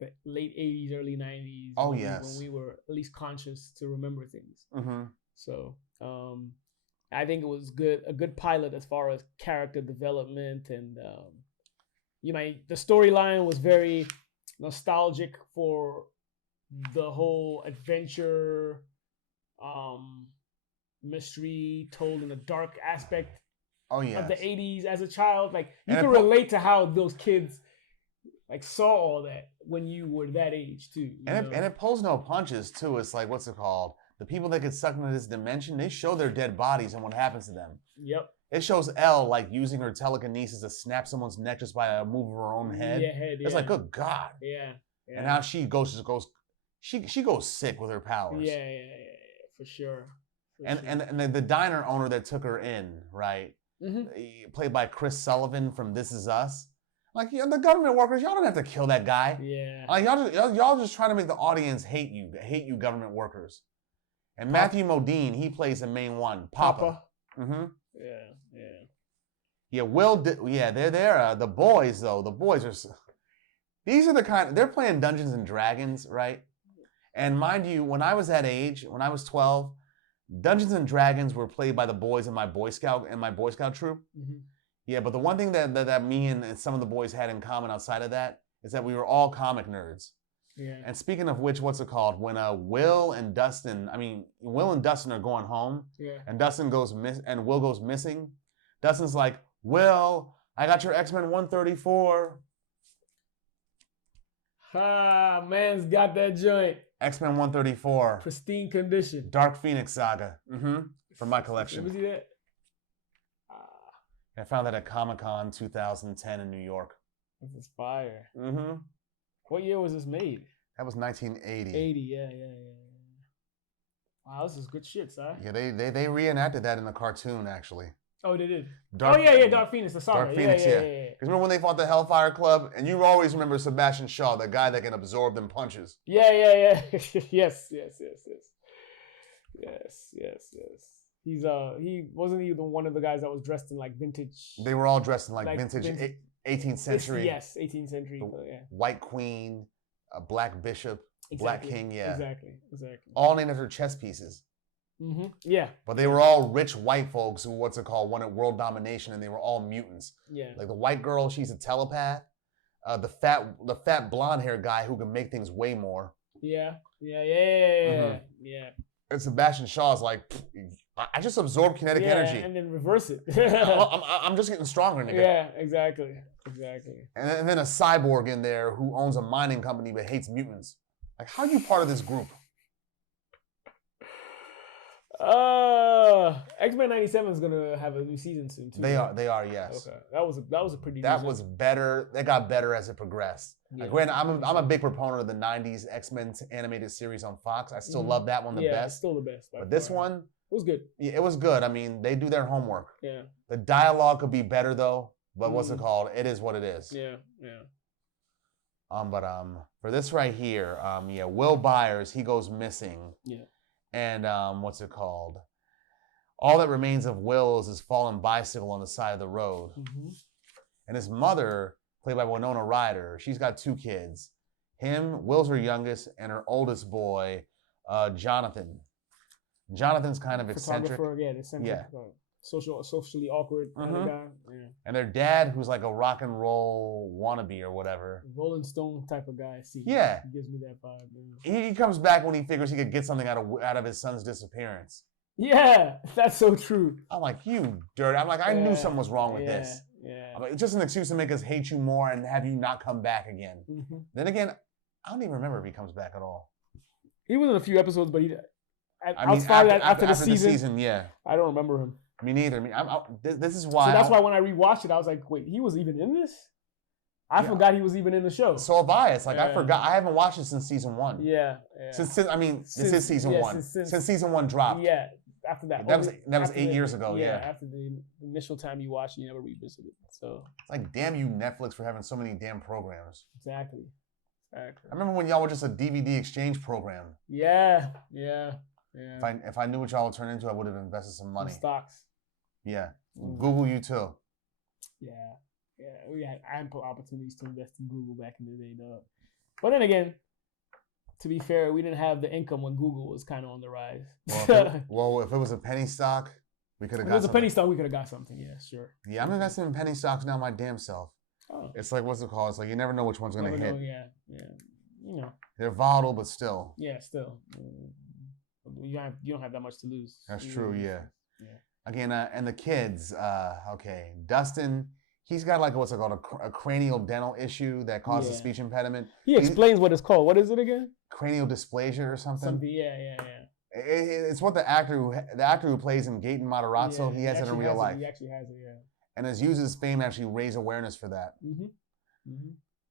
the late '80s, early '90s. Oh when we were at least conscious to remember things. Mm-hmm. So I think it was a good pilot as far as character development and. The storyline was very nostalgic for the whole adventure, mystery told in a dark aspect of the 80s as a child. Like you can relate to how those kids like saw all that when you were that age too. And it pulls no punches too. It's like, what's it called? The people that get sucked into this dimension, they show their dead bodies and what happens to them. Yep. It shows Elle like using her telekinesis to snap someone's neck just by a move of her own head. It's like, good God. Yeah. And how she goes sick with her powers. Yeah, for sure. And the diner owner that took her in, right? Mm-hmm. Played by Chris Sullivan from This Is Us. Like, the government workers, y'all don't have to kill that guy. Yeah. Like, y'all just trying to make the audience hate you government workers. And Matthew Modine, he plays the main one, Papa. Mm-hmm. Yeah. They're there. The boys, though. The boys are. These are the kind. They're playing Dungeons and Dragons, right? And mind you, when I was that age, when I was 12, Dungeons and Dragons were played by the boys in my Boy Scout troop. Mm-hmm. Yeah, but the one thing that me and some of the boys had in common outside of that is that we were all comic nerds. Yeah. And speaking of which, what's it called? When Will and Dustin are going home, and Will goes missing. Dustin's like, Will, I got your X-Men 134. Man's got that joint. X-Men 134. Pristine condition. Dark Phoenix Saga. Mm-hmm. From my collection. Let me see that. I found that at Comic-Con 2010 in New York. This is fire. Mm-hmm. What year was this made? That was 1980. 80, yeah. Wow, this is good shit, son. Yeah, they reenacted that in the cartoon, actually. Oh, they did. Dark, Dark Phoenix, the saga. Dark Phoenix, yeah. Because remember when they fought the Hellfire Club? And you always remember Sebastian Shaw, the guy that can absorb them punches. Yeah. yes. He wasn't even one of the guys that was dressed in like vintage. They were all dressed in like vintage 18th century. Yes, 18th century. White Queen, a Black Bishop, Black King, yeah. Exactly. All named after chess pieces. Mm-hmm. Yeah. But they were all rich white folks who, wanted world domination, and they were all mutants. Yeah. Like the white girl, she's a telepath. The fat blonde hair guy who can make things way more. Yeah. And Sebastian Shaw's like, I just absorb kinetic energy. And then reverse it. I'm just getting stronger, nigga. Yeah, exactly. And then a cyborg in there who owns a mining company but hates mutants. Like, how are you part of this group? X-Men 97 is gonna have a new season soon too. They are, yes. Okay, that was a pretty. That was better. They got better as it progressed. Yeah. Granted, I'm a big proponent of the '90s X-Men animated series on Fox. I still love that one the best. It's still the best. But this one, it was good. Yeah, it was good. I mean, they do their homework. Yeah. The dialogue could be better though. But what's it called? It is what it is. Yeah. But for this right here, Will Byers, he goes missing. Yeah. And what's it called? All that remains of Will is his fallen bicycle on the side of the road. Mm-hmm. And his mother, played by Winona Ryder, she's got 2 kids. Will's her youngest, and her oldest boy, Jonathan. Jonathan's kind of eccentric. Socially awkward kind of guy. Yeah. And their dad, who's like a rock and roll wannabe or whatever. Rolling Stone type of guy. See, yeah. He gives me that vibe. Yeah. He comes back when he figures he could get something out of his son's disappearance. Yeah, that's so true. I'm like, you dirt. I'm like, I knew something was wrong with this. Yeah. I'm like, it's just an excuse to make us hate you more and have you not come back again. Mm-hmm. Then again, I don't even remember if he comes back at all. He was in a few episodes, but after the season, yeah. I don't remember him. Me neither. This is why. So that's why when I rewatched it, I was like, wait, he was even in this? I forgot he was even in the show. So have I. It's like, I forgot. I haven't watched it since season 1. Yeah. This is season 1. Since season 1 dropped. Yeah. After that. That was 8 years ago. Yeah. After the initial time you watched, you never revisited. So it's like, damn you, Netflix, for having so many damn programs. Exactly. I remember when y'all were just a DVD exchange program. Yeah. If I knew what y'all would turn into, I would have invested some money. Some stocks. Yeah. Google you too. Yeah. We had ample opportunities to invest in Google back in the day, though. But then again, to be fair, we didn't have the income when Google was kind of on the rise. Well, if it was a penny stock, we could have got something. If it was a penny stock, we could have got something. Yeah, sure. Yeah, I'm investing in penny stocks now my damn self. Oh. It's like, what's it called? It's like, you never know which one's going to hit. Yeah. They're volatile, but still. Yeah, still. You don't have that much to lose. That's true, yeah. Again, and the kids, okay, Dustin, he's got like, what's it called, a cranial dental issue that causes a speech impediment. He explains what it's called. What is it again? Cranial dysplasia or something. Yeah. It's what the actor who plays in GatenMatarazzo, he has it in real life. He actually has it, yeah. And has used his fame to actually raise awareness for that. Mm-hmm.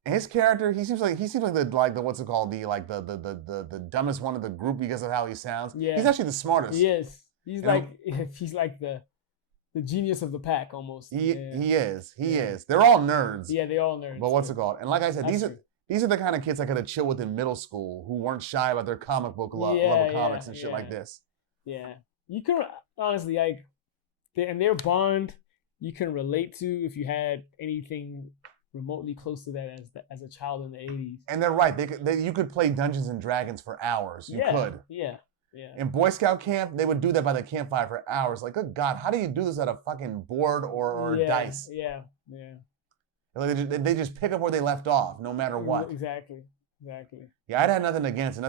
And his character, he seems like the what's it called, the dumbest one of the group because of how he sounds. Yeah. He's actually the smartest. He is. He's like the genius of the pack almost. He is. They're all nerds. Yeah, they're all nerds. But what's it called? And like I said, these are the kind of kids I could have chilled with in middle school who weren't shy about their comic book love of comics and shit like this. Yeah. You can honestly and their bond you can relate to if you had anything remotely close to that as a child in the 80s. And they're right. You could play Dungeons and Dragons for hours. You could. Yeah. In Boy Scout camp, they would do that by the campfire for hours. Like, good God, how do you do this at a fucking board or dice? Yeah. Like they just pick up where they left off, no matter what. Exactly. Yeah, I'd had nothing against it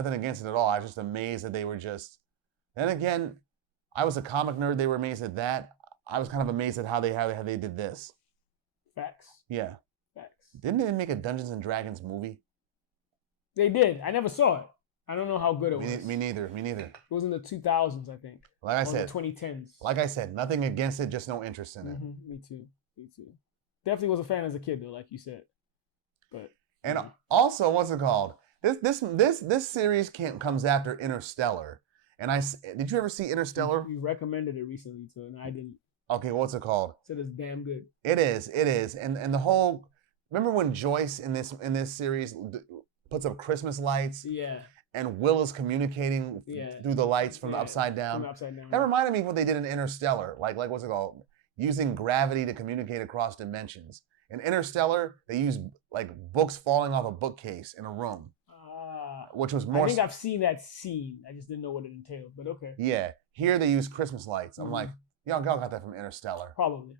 at all. I was just amazed that they were just. Then again, I was a comic nerd. They were amazed at that. I was kind of amazed at how they did this. Facts. Yeah. Facts. Didn't they make a Dungeons and Dragons movie? They did. I never saw it. I don't know how good it was. Me neither. It was in the 2000s, I think. Like I said. The 2010s. Like I said, nothing against it, just no interest in it. Me too. Definitely was a fan as a kid, though, like you said. But and also, what's it called? This series comes after Interstellar. And did you ever see Interstellar? You recommended it recently, and I didn't. Okay, what's it called? So it's damn good. It is. And the whole, remember when Joyce in this series puts up Christmas lights? Yeah. And Will is communicating through the lights from the upside down. That reminded me of what they did in Interstellar. Like what's it called? Using gravity to communicate across dimensions. In Interstellar, they use like books falling off a bookcase in a room, which was more. I think I've seen that scene. I just didn't know what it entailed, but okay. Yeah, here they use Christmas lights. I'm like, y'all got that from Interstellar. Probably.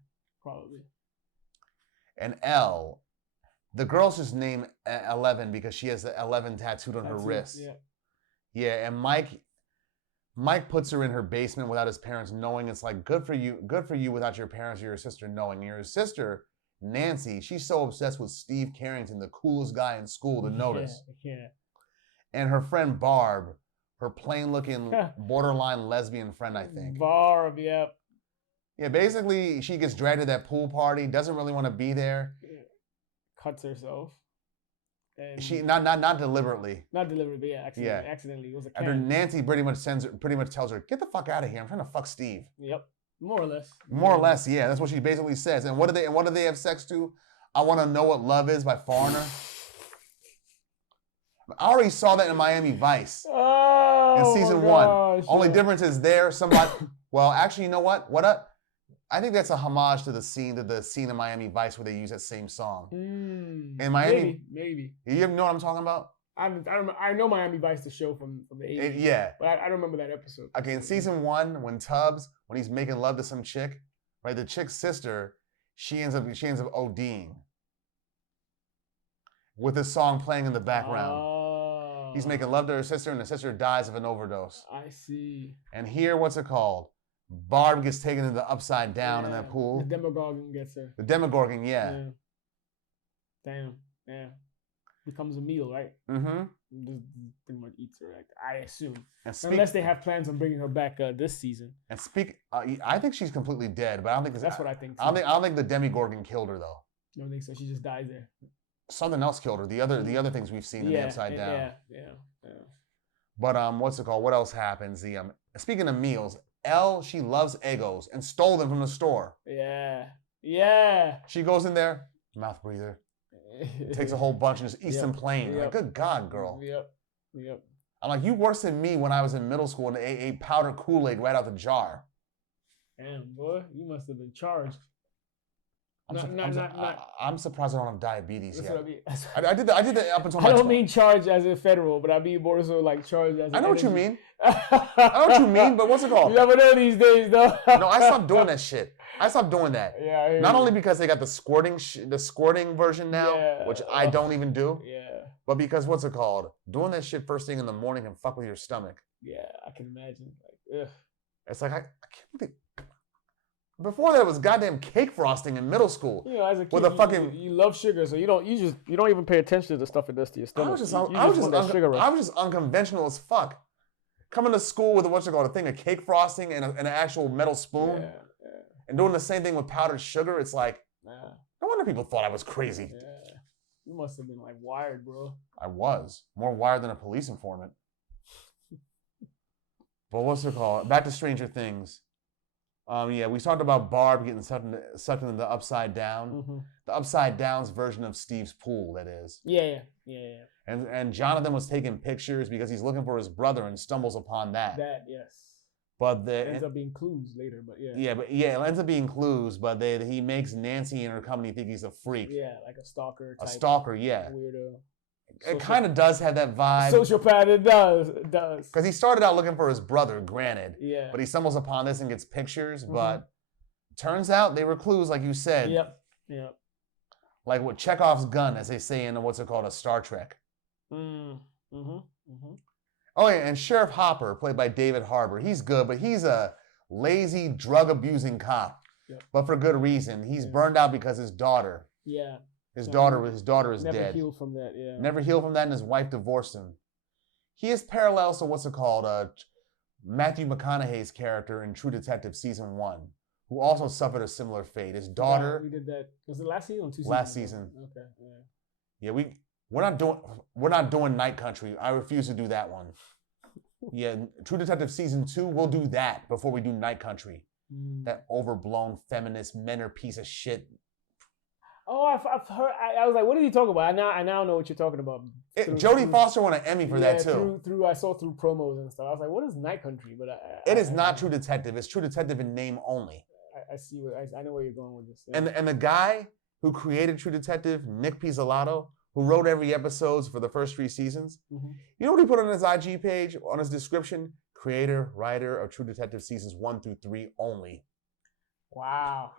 And Elle, the girl's just named 11 because she has the 11 tattooed on her wrist. Yeah. Yeah, and Mike puts her in her basement without his parents knowing. It's like, good for you without your parents or your sister knowing. Your sister, Nancy, she's so obsessed with Steve Carrington, the coolest guy in school, to notice. Yeah. And her friend Barb, her plain-looking, borderline lesbian friend, I think. Barb, yep. Yeah, basically, she gets dragged to that pool party, doesn't really want to be there. Cuts herself. And She not deliberately. Not deliberately, but yeah, accidentally. It was a can. After Nancy pretty much tells her, get the fuck out of here. I'm trying to fuck Steve. Yep. More or less. More or less, yeah. That's what she basically says. And what do they have sex to? I Want to Know What Love Is by Foreigner. I already saw that in Miami Vice. Oh, in season one. Only difference is there somebody. Well, actually, you know what? I think that's a homage to the scene in Miami Vice where they use that same song. In Miami, maybe. You know what I'm talking about? I know Miami Vice, the show from the 80s. Yeah. But I don't remember that episode. Okay, in season 1, when he's making love to some chick, right? The chick's sister, she ends up ODing with this song playing in the background. Oh. He's making love to her sister, and the sister dies of an overdose. I see. And here, what's it called? Barb gets taken to the upside down in that pool. The Demogorgon gets her. The Demogorgon, yeah. Damn. Yeah. Becomes a meal, right? Mm-hmm. Just pretty much eats her, I assume. Unless they have plans on bringing her back this season. And I think she's completely dead, but I don't think that's what I think. Too. I don't think the Demogorgon killed her though. You don't think so? She just dies there. Something else killed her. The other things we've seen in the Upside Down. Yeah. But what's it called? What else happens? Speaking of meals, Elle, she loves Eggos and stole them from the store. Yeah. She goes in there, mouth breather, takes a whole bunch and just eats them plain. Like, good God, girl. Yep. I'm like, you worse than me when I was in middle school and ate powdered Kool-Aid right out the jar. Damn, boy, you must have been charged. I'm surprised I don't have diabetes That's yet. what I mean. I did that up until I don't mean charged as a federal, but I mean more so like charged as. I know what you mean. I know what you mean, but what's it called? You never know these days, though. No, I stopped doing that shit. I stopped doing that. Yeah. Not only because they got the squirting version now, which I don't even do. Yeah. But because what's it called? Doing that shit first thing in the morning can fuck with your stomach. Yeah, I can imagine. Like, ugh. It's like I can't believe. Before that, it was goddamn cake frosting in middle school. You know, as a kid, with a fucking you love sugar, so you don't even pay attention to the stuff it does to your stomach. I was just unconventional as fuck. Coming to school with a thing of cake frosting and an actual metal spoon, and doing the same thing with powdered sugar. It's like, no wonder people thought I was crazy. Yeah. You must have been like wired, bro. I was more wired than a police informant. But what's it called? Back to Stranger Things. We talked about Barb getting sucked into the Upside Down. Mm-hmm. The Upside Down's version of Steve's pool, that is. Yeah. And Jonathan was taking pictures because he's looking for his brother and stumbles upon that. Yes. But it ends up being clues later, but yeah. Yeah, it ends up being clues, but he makes Nancy and her company think he's a freak. Yeah, like a stalker type. A stalker, yeah. Weirdo. It kind of does have that vibe. Sociopath, it does. Because he started out looking for his brother, granted. Yeah. But he stumbles upon this and gets pictures, but turns out they were clues, like you said. Yep. Like with Chekhov's gun, as they say in a Star Trek. Mm-hmm. Oh, yeah, and Sheriff Hopper, played by David Harbour. He's good, but he's a lazy, drug-abusing cop. Yep. But for good reason. He's burned out because his daughter. Yeah. His daughter is dead. Never healed from that, yeah. Never healed from that, and his wife divorced him. He has parallels to Matthew McConaughey's character in True Detective Season 1, who also suffered a similar fate. His daughter... We did that. Was it last season or 2 seasons? Last season. Okay, yeah. Yeah, we're not doing Night Country. I refuse to do that one. Yeah, True Detective Season 2, we'll do that before we do Night Country. That overblown feminist men are piece of shit. Oh, I've heard. I was like, what are you talking about? I now know what you're talking about. Jodie Foster won an Emmy for that too. I saw through promos and stuff. I was like, what is Night Country? But it is not True Detective. It's True Detective in name only. I see. I know where you're going with this. Yeah. And the guy who created True Detective, Nick Pizzolatto, who wrote every episodes for the first 3 seasons. Mm-hmm. You know what he put on his IG page, on his description? Creator, writer of True Detective seasons 1 through 3 only. Wow.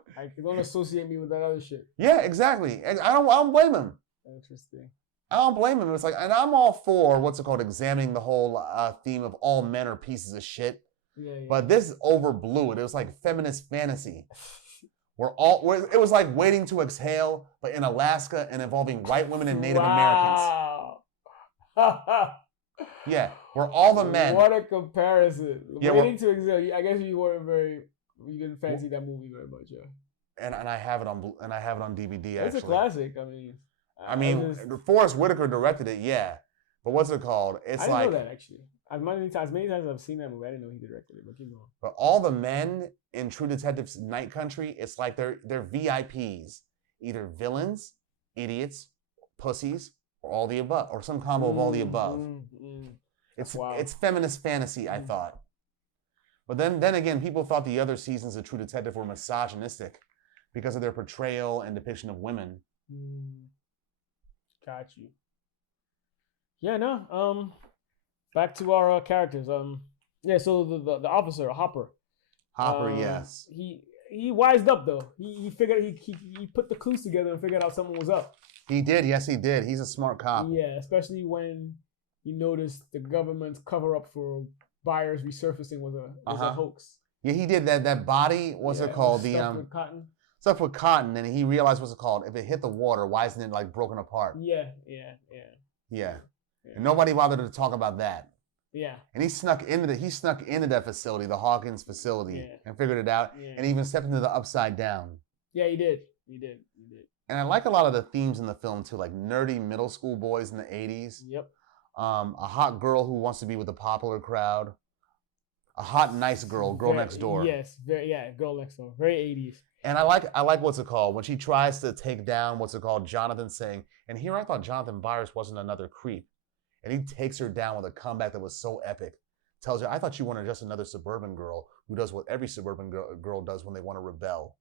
Don't associate me with that other shit. Yeah, exactly. I don't blame him. Interesting. I don't blame him. It's like, and I'm all for examining the whole theme of all men are pieces of shit. Yeah. But this overblew it. It was like feminist fantasy. It was like Waiting to Exhale, but in Alaska and involving white women and Native Americans. Yeah, where all the men. What a comparison! Yeah, Waiting to Exhale. I guess you didn't fancy that movie very much, yeah. And I have it on DVD. It's a classic. I mean, Forrest Whitaker directed it, yeah. But what's it called? I didn't know that actually. As many times I've seen that movie, I didn't know he directed it. But keep going. But all the men in True Detective's Night Country, it's like they're VIPs, either villains, idiots, pussies, or all the above, or some combo of all the above. It's feminist fantasy, I thought. But then again, people thought the other seasons of True Detective were misogynistic because of their portrayal and depiction of women. Got you. Yeah, no. Back to our characters. So the officer, Hopper. Yes. He wised up though. He figured he put the clues together and figured out something was up. He did. Yes, he did. He's a smart cop. Yeah, especially when he noticed the government's cover up for Byers resurfacing was a hoax. Yeah, he did that. That body, what's it called? With cotton. Stuff with cotton, and he realized what's it called? If it hit the water, why isn't it like broken apart? Yeah. And nobody bothered to talk about that. Yeah. And he snuck into that facility, the Hawkins facility, and figured it out. Yeah. And even stepped into the upside down. Yeah, he did. And I like a lot of the themes in the film too, like nerdy middle school boys in the 80s. Yep. A hot girl who wants to be with the popular crowd. A hot, nice girl next door. Yes, girl next door. Very 80s. And I like what's it called when she tries to take down Jonathan saying, and here I thought Jonathan Byers wasn't another creep. And he takes her down with a comeback that was so epic. Tells her, I thought you wanted just another suburban girl who does what every suburban girl does when they want to rebel.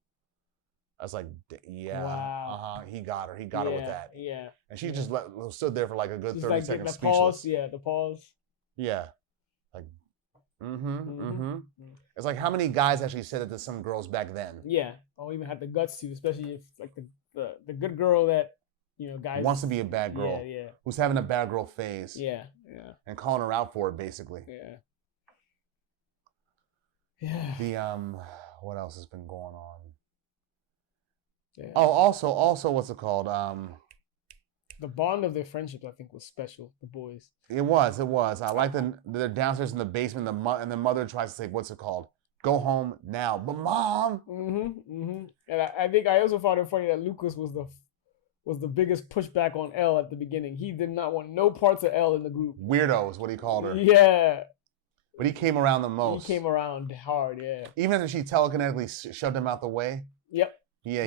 I was like, yeah, wow. He got her. He got her with that. Yeah. And she just stood there for like a good 30 seconds speechless. Pause. Yeah, the pause. Yeah. Like, It's like how many guys actually said it to some girls back then? Yeah. Or even had the guts to, especially if like the good girl that, guys wants to be a bad girl. Yeah. Who's having a bad girl phase. Yeah. And calling her out for it, basically. Yeah. The what else has been going on? Yeah. Oh, also, what's it called? The bond of their friendship, I think, was special. The boys. It was. I like they're downstairs in the basement. And the mother tries to say, what's it called? Go home now, but mom. And I think I also found it funny that Lucas was the biggest pushback on Elle at the beginning. He did not want no parts of Elle in the group. Weirdo is what he called her. Yeah. But he came around the most. He came around hard, yeah. Even after she telekinetically shoved him out the way. Yep. Yeah,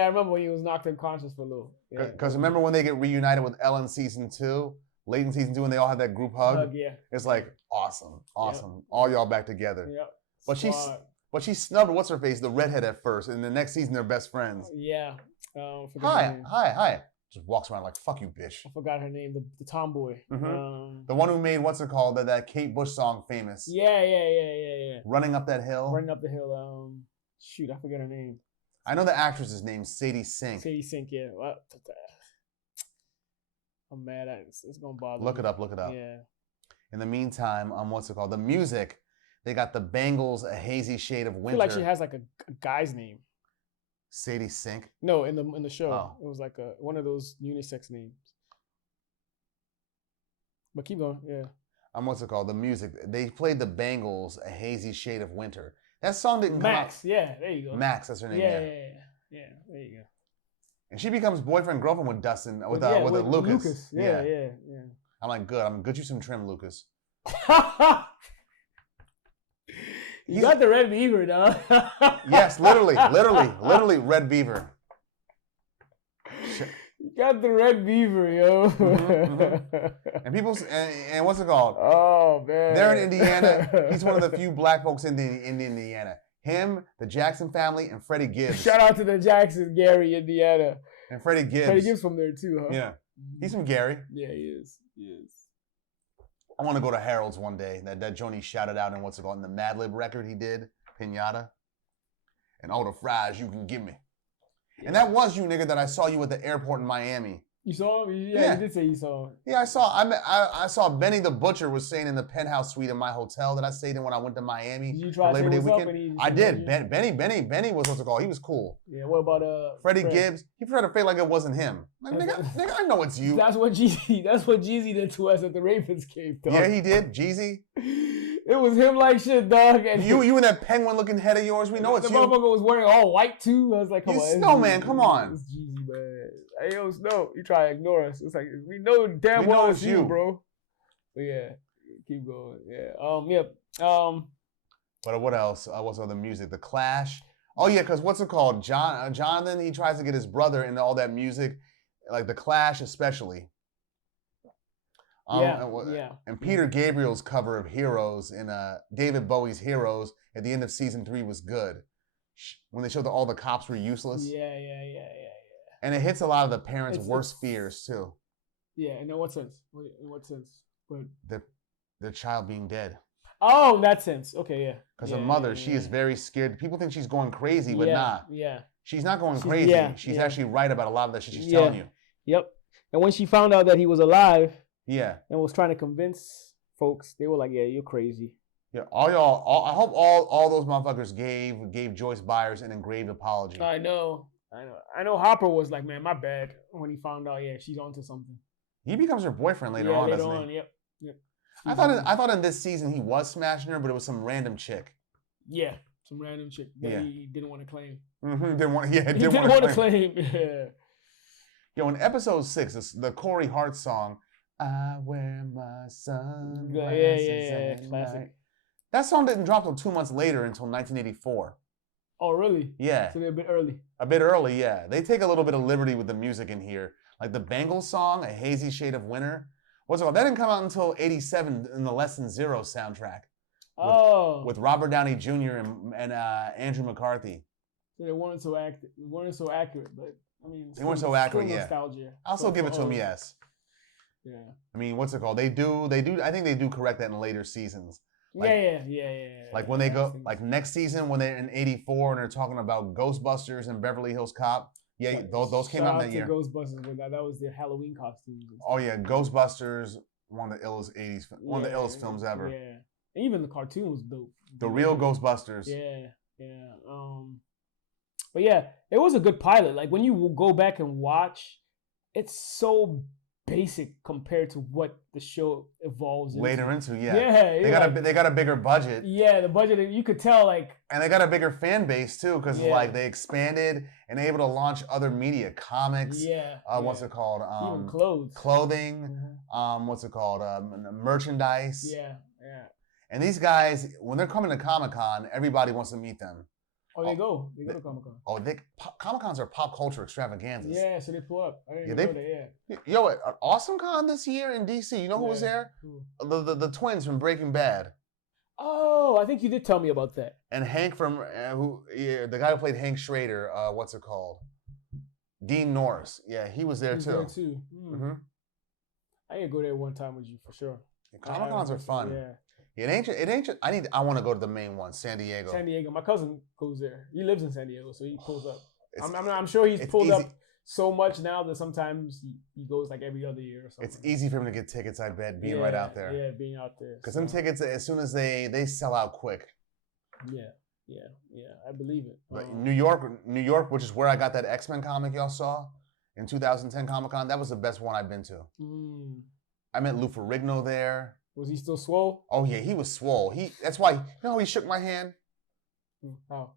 I remember when he was knocked unconscious for a little. Because remember when they get reunited with Elle in season 2, late in season 2, and they all have that group hug? Yeah. It's like, awesome. Yep. All y'all back together. Yep. But she snubbed, what's her face, the redhead at first, and the next season they're best friends. Yeah. Hi. Just walks around like, fuck you, bitch. I forgot her name, the tomboy. The one who made, what's it called, that Kate Bush song famous. Yeah. Running Up That Hill. Running Up the Hill. Shoot, I forget her name. I know the actress's name, Sadie Sink. Yeah. What? I'm mad at it. It's going to bother me. Look it up. Yeah. In the meantime, what's it called? The music, they got the Bangles, A Hazy Shade of Winter. I feel like she has like a guy's name. Sadie Sink? No, in the show. Oh. It was like one of those unisex names. But keep going, yeah. What's it called? The music. They played the Bangles, A Hazy Shade of Winter. That song didn't come out. Yeah, there you go. Max, that's her name. Yeah, there you go. And she becomes boyfriend girlfriend with Dustin with Lucas. Yeah. I'm like, good. I'm gonna get you some trim, Lucas. You got the red beaver, dog. Yes, literally, red beaver. You got the red beaver, yo. And people, and what's it called? Oh man, they're in Indiana. He's one of the few black folks in Indiana. Him, the Jackson family, and Freddie Gibbs. Shout out to the Jackson, Gary, Indiana. And Freddie Gibbs. Freddie Gibbs from there too, huh? Yeah, he's from Gary. Yeah, he is. He is. I want to go to Harold's one day. That Joni shouted out in what's it called, in the Mad Lib record he did, Pinata. And all the fries you can give me. And that was you, nigga, that I saw you at the airport in Miami. You saw him? Yeah, you did say you saw him. Yeah, I saw Benny the Butcher was staying in the penthouse suite in my hotel that I stayed in when I went to Miami. Did you try for Labor Day weekend? weekend? I did. Benny was what's it called? He was cool. Yeah, what about Freddie Gibbs? He tried to fake like it wasn't him. Like, nigga, I know it's you. That's what Jeezy did to us at the Ravens game, dog. Yeah, he did. Jeezy. It was him like shit, dog. And you and that penguin looking head of yours, we know it's the you. The motherfucker was wearing all white too. I was like, come on. Snowman, come on. It's Jeezy, man. Hey, yo, Snow, you try to ignore us. It's like, we know damn well it's you, bro. But yeah, keep going. Yeah. But what else? What's other music? The Clash. Oh yeah, because what's it called? Jonathan, he tries to get his brother into all that music, like The Clash especially. And Peter Gabriel's cover of Heroes in David Bowie's Heroes at the end of season 3 was good. When they showed that all the cops were useless. Yeah. And it hits a lot of the parents' worst fears too. Yeah, in what sense? In what sense? Their child being dead. Oh, in that sense. Okay, yeah. Because a mother, she is very scared. People think she's going crazy, but not. Yeah. She's not going crazy. She's actually right about a lot of that shit she's telling you. Yep. And when she found out that he was alive, and was trying to convince folks, they were like, "Yeah, you're crazy." Yeah, I hope all those motherfuckers gave Joyce Byers an engraved apology. I know. Hopper was like, "Man, my bad," when he found out. Yeah, she's onto something. He becomes her boyfriend later on, doesn't he? Yep. I thought in this season he was smashing her, but it was some random chick. Yeah, some random chick that he didn't want to claim. Mm-hmm. Didn't want to claim. Yeah. Yo, in episode 6, the Corey Hart song, "I wear my sunglasses." Yeah, classic. That song didn't drop until 2 months later, until 1984. Oh, really? Yeah. So they're a bit early. A bit early, yeah. They take a little bit of liberty with the music in here. Like the Bengals song, "A Hazy Shade of Winter." What's it called? That didn't come out until 87 in the Less Than Zero soundtrack. With Robert Downey Jr. and Andrew McCarthy. So they weren't so accurate, but I mean, they weren't so accurate, yeah. Nostalgia. I'll still give it to them, yes. Yeah. I mean, what's it called? They do. I think they do correct that in later seasons. Like, yeah. Like when they go, like next season when they're in '84 and they're talking about Ghostbusters and Beverly Hills Cop. Yeah, those came out in that year. Ghostbusters, but that was their Halloween costumes. Oh yeah, Ghostbusters, one of the illest one of the illest films ever. Yeah, and even the cartoon was dope. The real Ghostbusters. Yeah. But yeah, it was a good pilot. Like when you go back and watch, it's so basic compared to what the show evolves later into. Yeah. They got a bigger budget. Yeah, the budget, you could tell, like, and they got a bigger fan base too, because like they expanded and able to launch other media, comics. What's it called? Even clothing. Mm-hmm. What's it called? Merchandise. Yeah. And these guys, when they're coming to Comic-Con, everybody wants to meet them. Oh, they go to Comic-Con. Oh, Comic-Cons are pop culture extravaganzas. Yeah, so they pull up. I didn't know that, Yo, at Awesome Con this year in DC, you know who was there? The twins from Breaking Bad. Oh, I think you did tell me about that. And Hank from, the guy who played Hank Schrader, what's it called? Dean Norris. Yeah, he was there too. There too. Mm-hmm. I need to go there one time with you for sure. Comic-Cons are fun. Yeah. It ain't just, I want to go to the main one, San Diego. My cousin goes there. He lives in San Diego, so he pulls up. I'm sure he's pulled up so much now that sometimes he goes like every other year or something. It's easy for him to get tickets, I bet, being right out there. Yeah, being out there. Because some tickets, as soon as they sell out quick. Yeah, I believe it. But New York, which is where I got that X-Men comic y'all saw in 2010 Comic-Con, that was the best one I've been to. I met Lou Ferrigno there. Was he still swole? Oh yeah, he was swole. That's why, you know how he shook my hand? How?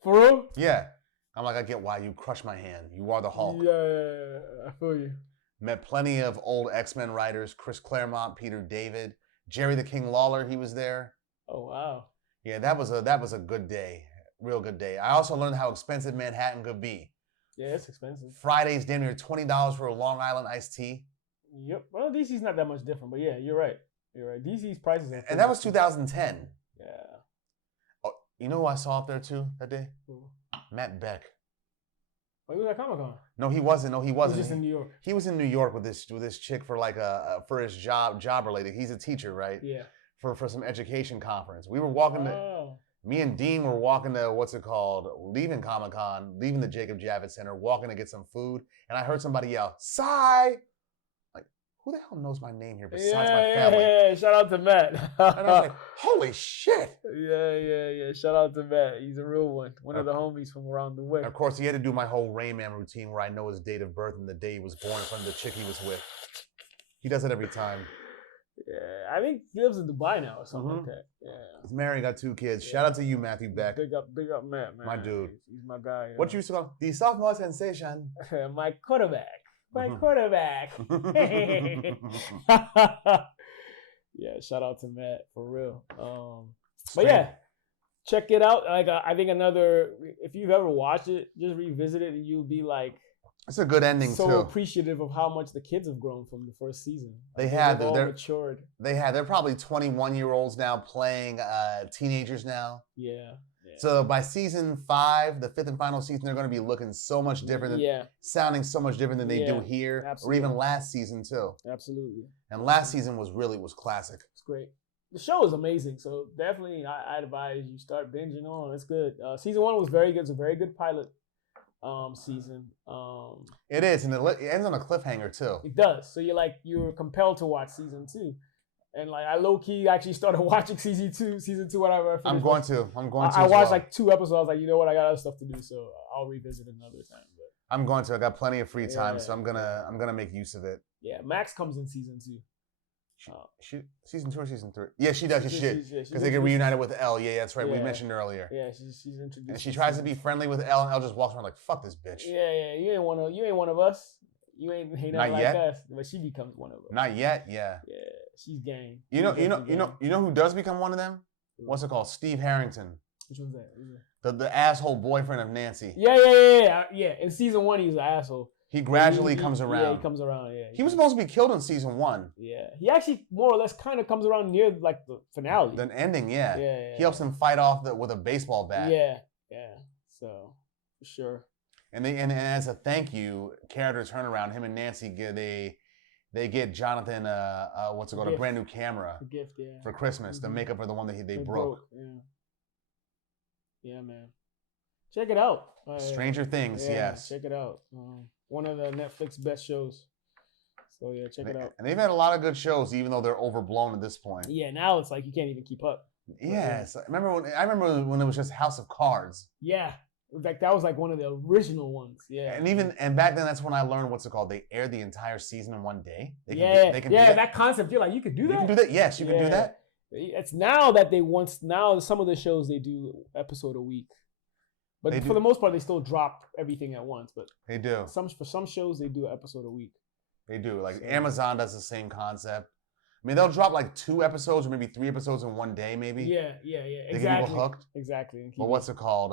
For real? Yeah. I'm like, I get why you crush my hand. You are the Hulk. Yeah, I feel you. Met plenty of old X-Men writers, Chris Claremont, Peter David, Jerry the King Lawler, he was there. Oh wow. Yeah, that was a good day. Real good day. I also learned how expensive Manhattan could be. Yeah, it's expensive. Fridays damn near $20 for a Long Island iced tea. Yep. Well, DC's not that much different, but yeah, you're right. You're right. DC's prices are. And that was 2010. Yeah. Oh, you know who I saw up there too that day? Who? Matt Beck. Oh, he was at Comic-Con. No, he wasn't. He was just in New York. He was in New York with this chick for like for his job related. He's a teacher, right? Yeah. For some education conference. We were walking me and Dean were walking to leaving Comic-Con, leaving the Jacob Javits Center, walking to get some food, and I heard somebody yell, "Psy!" Like, who the hell knows my name here besides my family? Yeah. Shout out to Matt. And I was like, holy shit. Yeah. Shout out to Matt. He's a real one. One of the homies from around the way. And of course, he had to do my whole Rain Man routine where I know his date of birth and the day he was born in front of the chick he was with. He does it every time. Yeah, I think he lives in Dubai now or something like that. Yeah. He's married, got 2 kids. Shout out to you, Matthew Beck. Big up Matt, man. My dude. He's my guy. What you used to call the sophomore sensation? My quarterback. Quarterback. Yeah, shout out to Matt for real. But yeah, check it out. Like I think if you've ever watched it, just revisit it and you'll be like, it's a good ending so too. Appreciative of how much the kids have grown from the first season. They're matured. They're probably 21-year-olds now playing teenagers now. Yeah. So by season 5, the 5th and final season, they're going to be looking so much different, sounding so much different than they do here, absolutely. or even last season too. Absolutely. And last season was classic. It's great. The show is amazing, so definitely I advise you start binging on. It's good. Season 1 was very good. It's a very good pilot season. It is, and it ends on a cliffhanger too. It does. So you're compelled to watch season 2. And like I low key actually started watching season 2 whenever I I'm going to. I watched like 2 episodes. I was like, you know what, I got other stuff to do, so I'll revisit another time. But I'm going to. I got plenty of free time, so I'm gonna make use of it. Yeah, Max comes in season 2. She season 2 or season 3? Yeah, she does. She should, because they get reunited with Elle. Yeah, that's right. Yeah. We mentioned earlier. Yeah, she's introduced. And she tries to be friendly with Elle, and Elle just walks around like, "Fuck this bitch." Yeah. You ain't one of us. You ain't not like us. But she becomes one of us. Not yet. Yeah. Yeah, she's gang. You know who does become one of them? What's it called? Steve Harrington. Which one's that? The asshole boyfriend of Nancy. Yeah. In season 1, he was an asshole. He gradually comes around. Yeah, he comes around. Yeah. He was supposed to be killed in season 1. Yeah. He actually more or less kind of comes around near like the finale. The ending, yeah. Yeah. He helps him fight off with a baseball bat. Yeah. So, for sure. And as a thank you, character turnaround, him and Nancy they get Jonathan a brand new camera. A gift, yeah. For Christmas to make up for the one that they broke. Yeah, man. Check it out. Stranger Things, yes. Check it out. One of the Netflix best shows. So yeah, check it out. And they've had a lot of good shows, even though they're overblown at this point. Yeah, now it's like you can't even keep up. Yes, I remember when it was just House of Cards. Yeah, like that was like one of the original ones. Yeah, and back then that's when I learned they aired the entire season in one day. They can do that concept. You're like, you could do that. You can do that. Yes, you can do that. It's now that now some of the shows they do episode a week. But for the most part, they still drop everything at once. But they do. For some shows, they do an episode a week. They do. Like Amazon does the same concept. I mean, they'll drop like 2 episodes or maybe 3 episodes in one day, maybe. Yeah. They get people hooked. Exactly. But what's it called?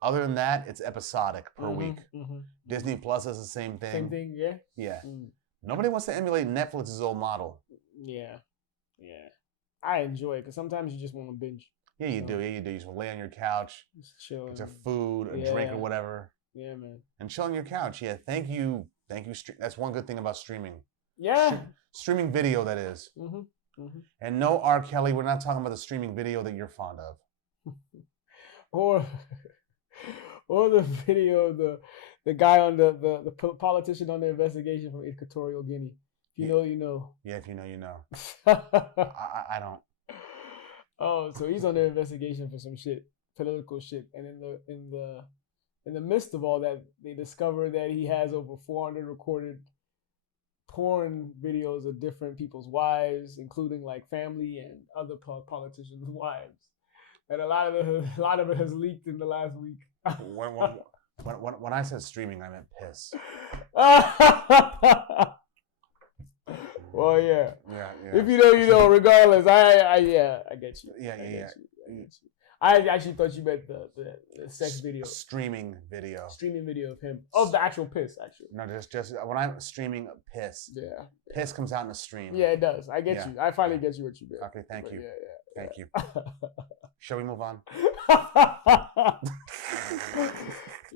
Other than that, it's episodic per week. Mm-hmm. Disney Plus does the same thing. Same thing, yeah. Yeah. Nobody wants to emulate Netflix's old model. Yeah. I enjoy it because sometimes you just want to binge. Yeah, you do. You just lay on your couch, just chill, get your food, a drink, or whatever. Yeah, man. And chill on your couch. Yeah, thank you. That's one good thing about streaming. Yeah. Streaming video, that is. And no R. Kelly. We're not talking about the streaming video that you're fond of. or the video of the guy on the politician on the investigation from Equatorial Guinea. If you know, you know. Yeah, if you know, you know. I don't. Oh, so he's on the investigation for some shit, political shit, and in the midst of all that, they discover that he has over 400 recorded porn videos of different people's wives, including like family and other politicians' wives, and a lot of it has leaked in the last week. When I said streaming, I meant piss. Well, yeah. Yeah. If you know, you know. Regardless, I get you. Yeah. I get you. I actually thought you meant the sex video. Streaming video. Streaming video of him. Of the actual piss, actually. No, just when I'm streaming piss. Yeah. Piss comes out in a stream. Yeah, it does. I get you. I finally get you what you meant. Okay, thank you. Thank you. you. Shall we move on?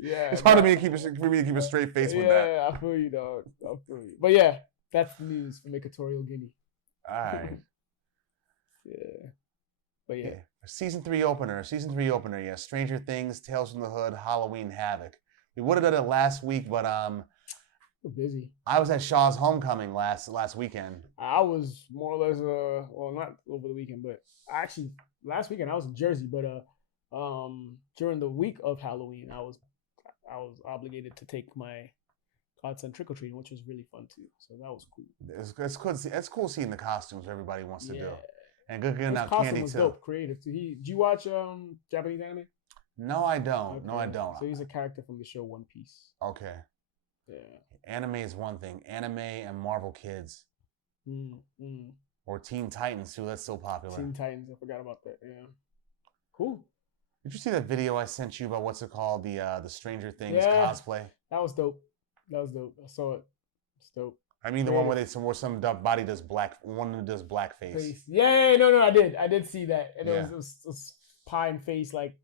Yeah. It's hard for me to keep a straight face with that. Yeah, I feel you, dog. I feel you. But yeah, that's the news from Equatorial Guinea. All right. Yeah. But yeah. Season 3 opener. Yeah. Stranger Things, Tales from the Hood, Halloween Havoc. We would have done it last week, but We're busy. I was at Shaw's homecoming last weekend. I was more or less well, not over the weekend, but actually last weekend I was in Jersey, but during the week of Halloween I was obligated to take my godson trick or treating, which was really fun too. So that was cool. It's cool seeing the costumes everybody wants to do. And good His out costume candy was too. Dope, creative too. Did you watch Japanese anime? No, I don't. Okay. No, I don't. So he's a character from the show One Piece. Okay. Yeah. Anime is one thing. Anime and Marvel Kids. Or Teen Titans too. That's so popular. Teen Titans. I forgot about that. Yeah. Cool. Did you see that video I sent you about what's it called? The Stranger Things cosplay? That was dope. I saw it. It's dope. I mean the one where some body does one does blackface. Yeah, no, I did see that. And it was pie and face like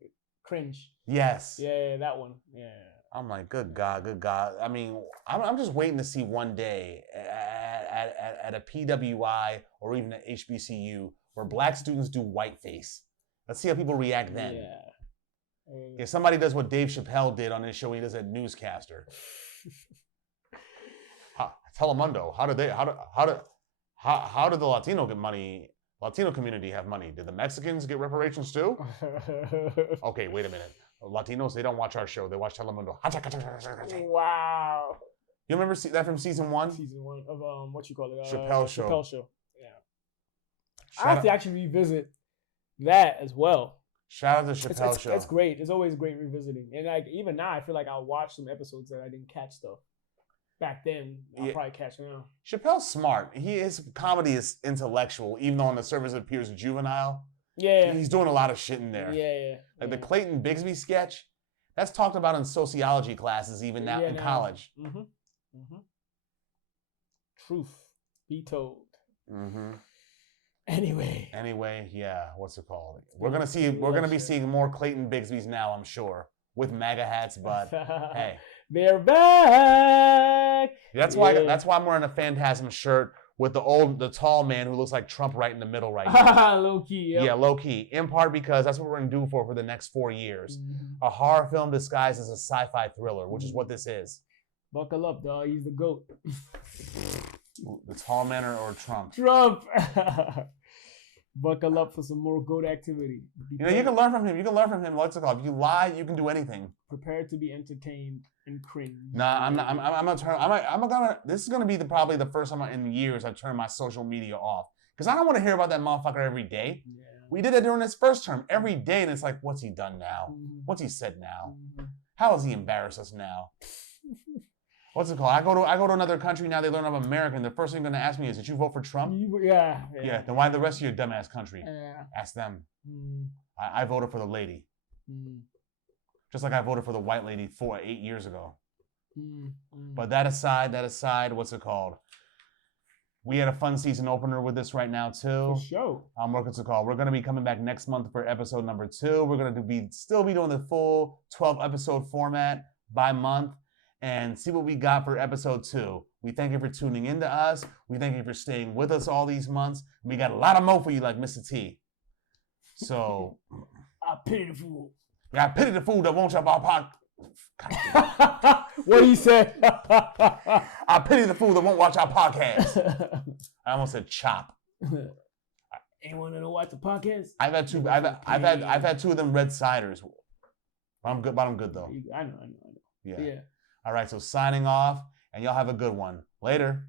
cringe. Yes. Yeah, that one. Yeah. I'm like, good God. I mean, I'm just waiting to see one day at a PWI or even at HBCU where black students do whiteface. Let's see how people react then. Yeah. If somebody does what Dave Chappelle did on his show, he does that newscaster. Telemundo. How did the Latino get money? Latino community have money. Did the Mexicans get reparations too? Okay, wait a minute. Latinos, they don't watch our show. They watch Telemundo. Wow. You remember that from season 1? Season 1 of what you call it? Chappelle Show. Chappelle Show. Yeah. I have to actually revisit that as well. Shout out to Chappelle Show. It's great. It's always great revisiting. And like even now, I feel like I'll watch some episodes that I didn't catch though. Back then, I'll probably catch now. Chappelle's smart. His comedy is intellectual, even though on the surface it appears juvenile. Yeah. He's doing a lot of shit in there. Yeah. Like the Clayton Bigsby sketch, that's talked about in sociology classes even now in college. Truth be told. Mm-hmm. Anyway, yeah. What's it called? We're gonna be seeing more Clayton Bigsby's now, I'm sure, with MAGA hats. But hey, they're back. That's why I'm wearing a Phantasm shirt with the tall man who looks like Trump right in the middle right now. Low key. Yep. Yeah, low key. In part because that's what we're gonna do for the next 4 years. A horror film disguised as a sci-fi thriller, which is what this is. Buckle up, dog. He's the GOAT. The tall man or Trump? Trump. Buckle up for some more GOAT activity. You can learn from him. What's it called? If you lie, you can do anything. Prepare to be entertained and cringe. Nah, I'm not. I'm gonna turn. This is gonna be probably the first time in years I turn my social media off because I don't want to hear about that motherfucker every day. Yeah. We did it during his first term every day, and it's like, what's he done now? What's he said now? How has he embarrassed us now? What's it called? I go to another country now. They learn I'm American. The first thing they're gonna ask me is, "Did you vote for Trump?" Yeah. Then why the rest of your dumbass country? Yeah. Ask them. I voted for the lady, just like I voted for the white lady 8 years ago. But that aside, what's it called? We had a fun season opener with this right now too. For sure. What's it called? We're gonna be coming back next month for episode number 2. We're gonna still be doing the full 12 episode format by month. And see what we got for episode 2. We thank you for tuning in to us. We thank you for staying with us all these months. We got a lot of more for you, like Mr. T. So, I pity the fool. Yeah, I pity the fool that won't jump our podcast. What he said? I pity the fool that won't watch our podcast. I almost said chop. Anyone that don't watch the podcast? I've had 2. I've had 2 of them red ciders. I'm good though. I know. Yeah. All right, so signing off, and y'all have a good one. Later.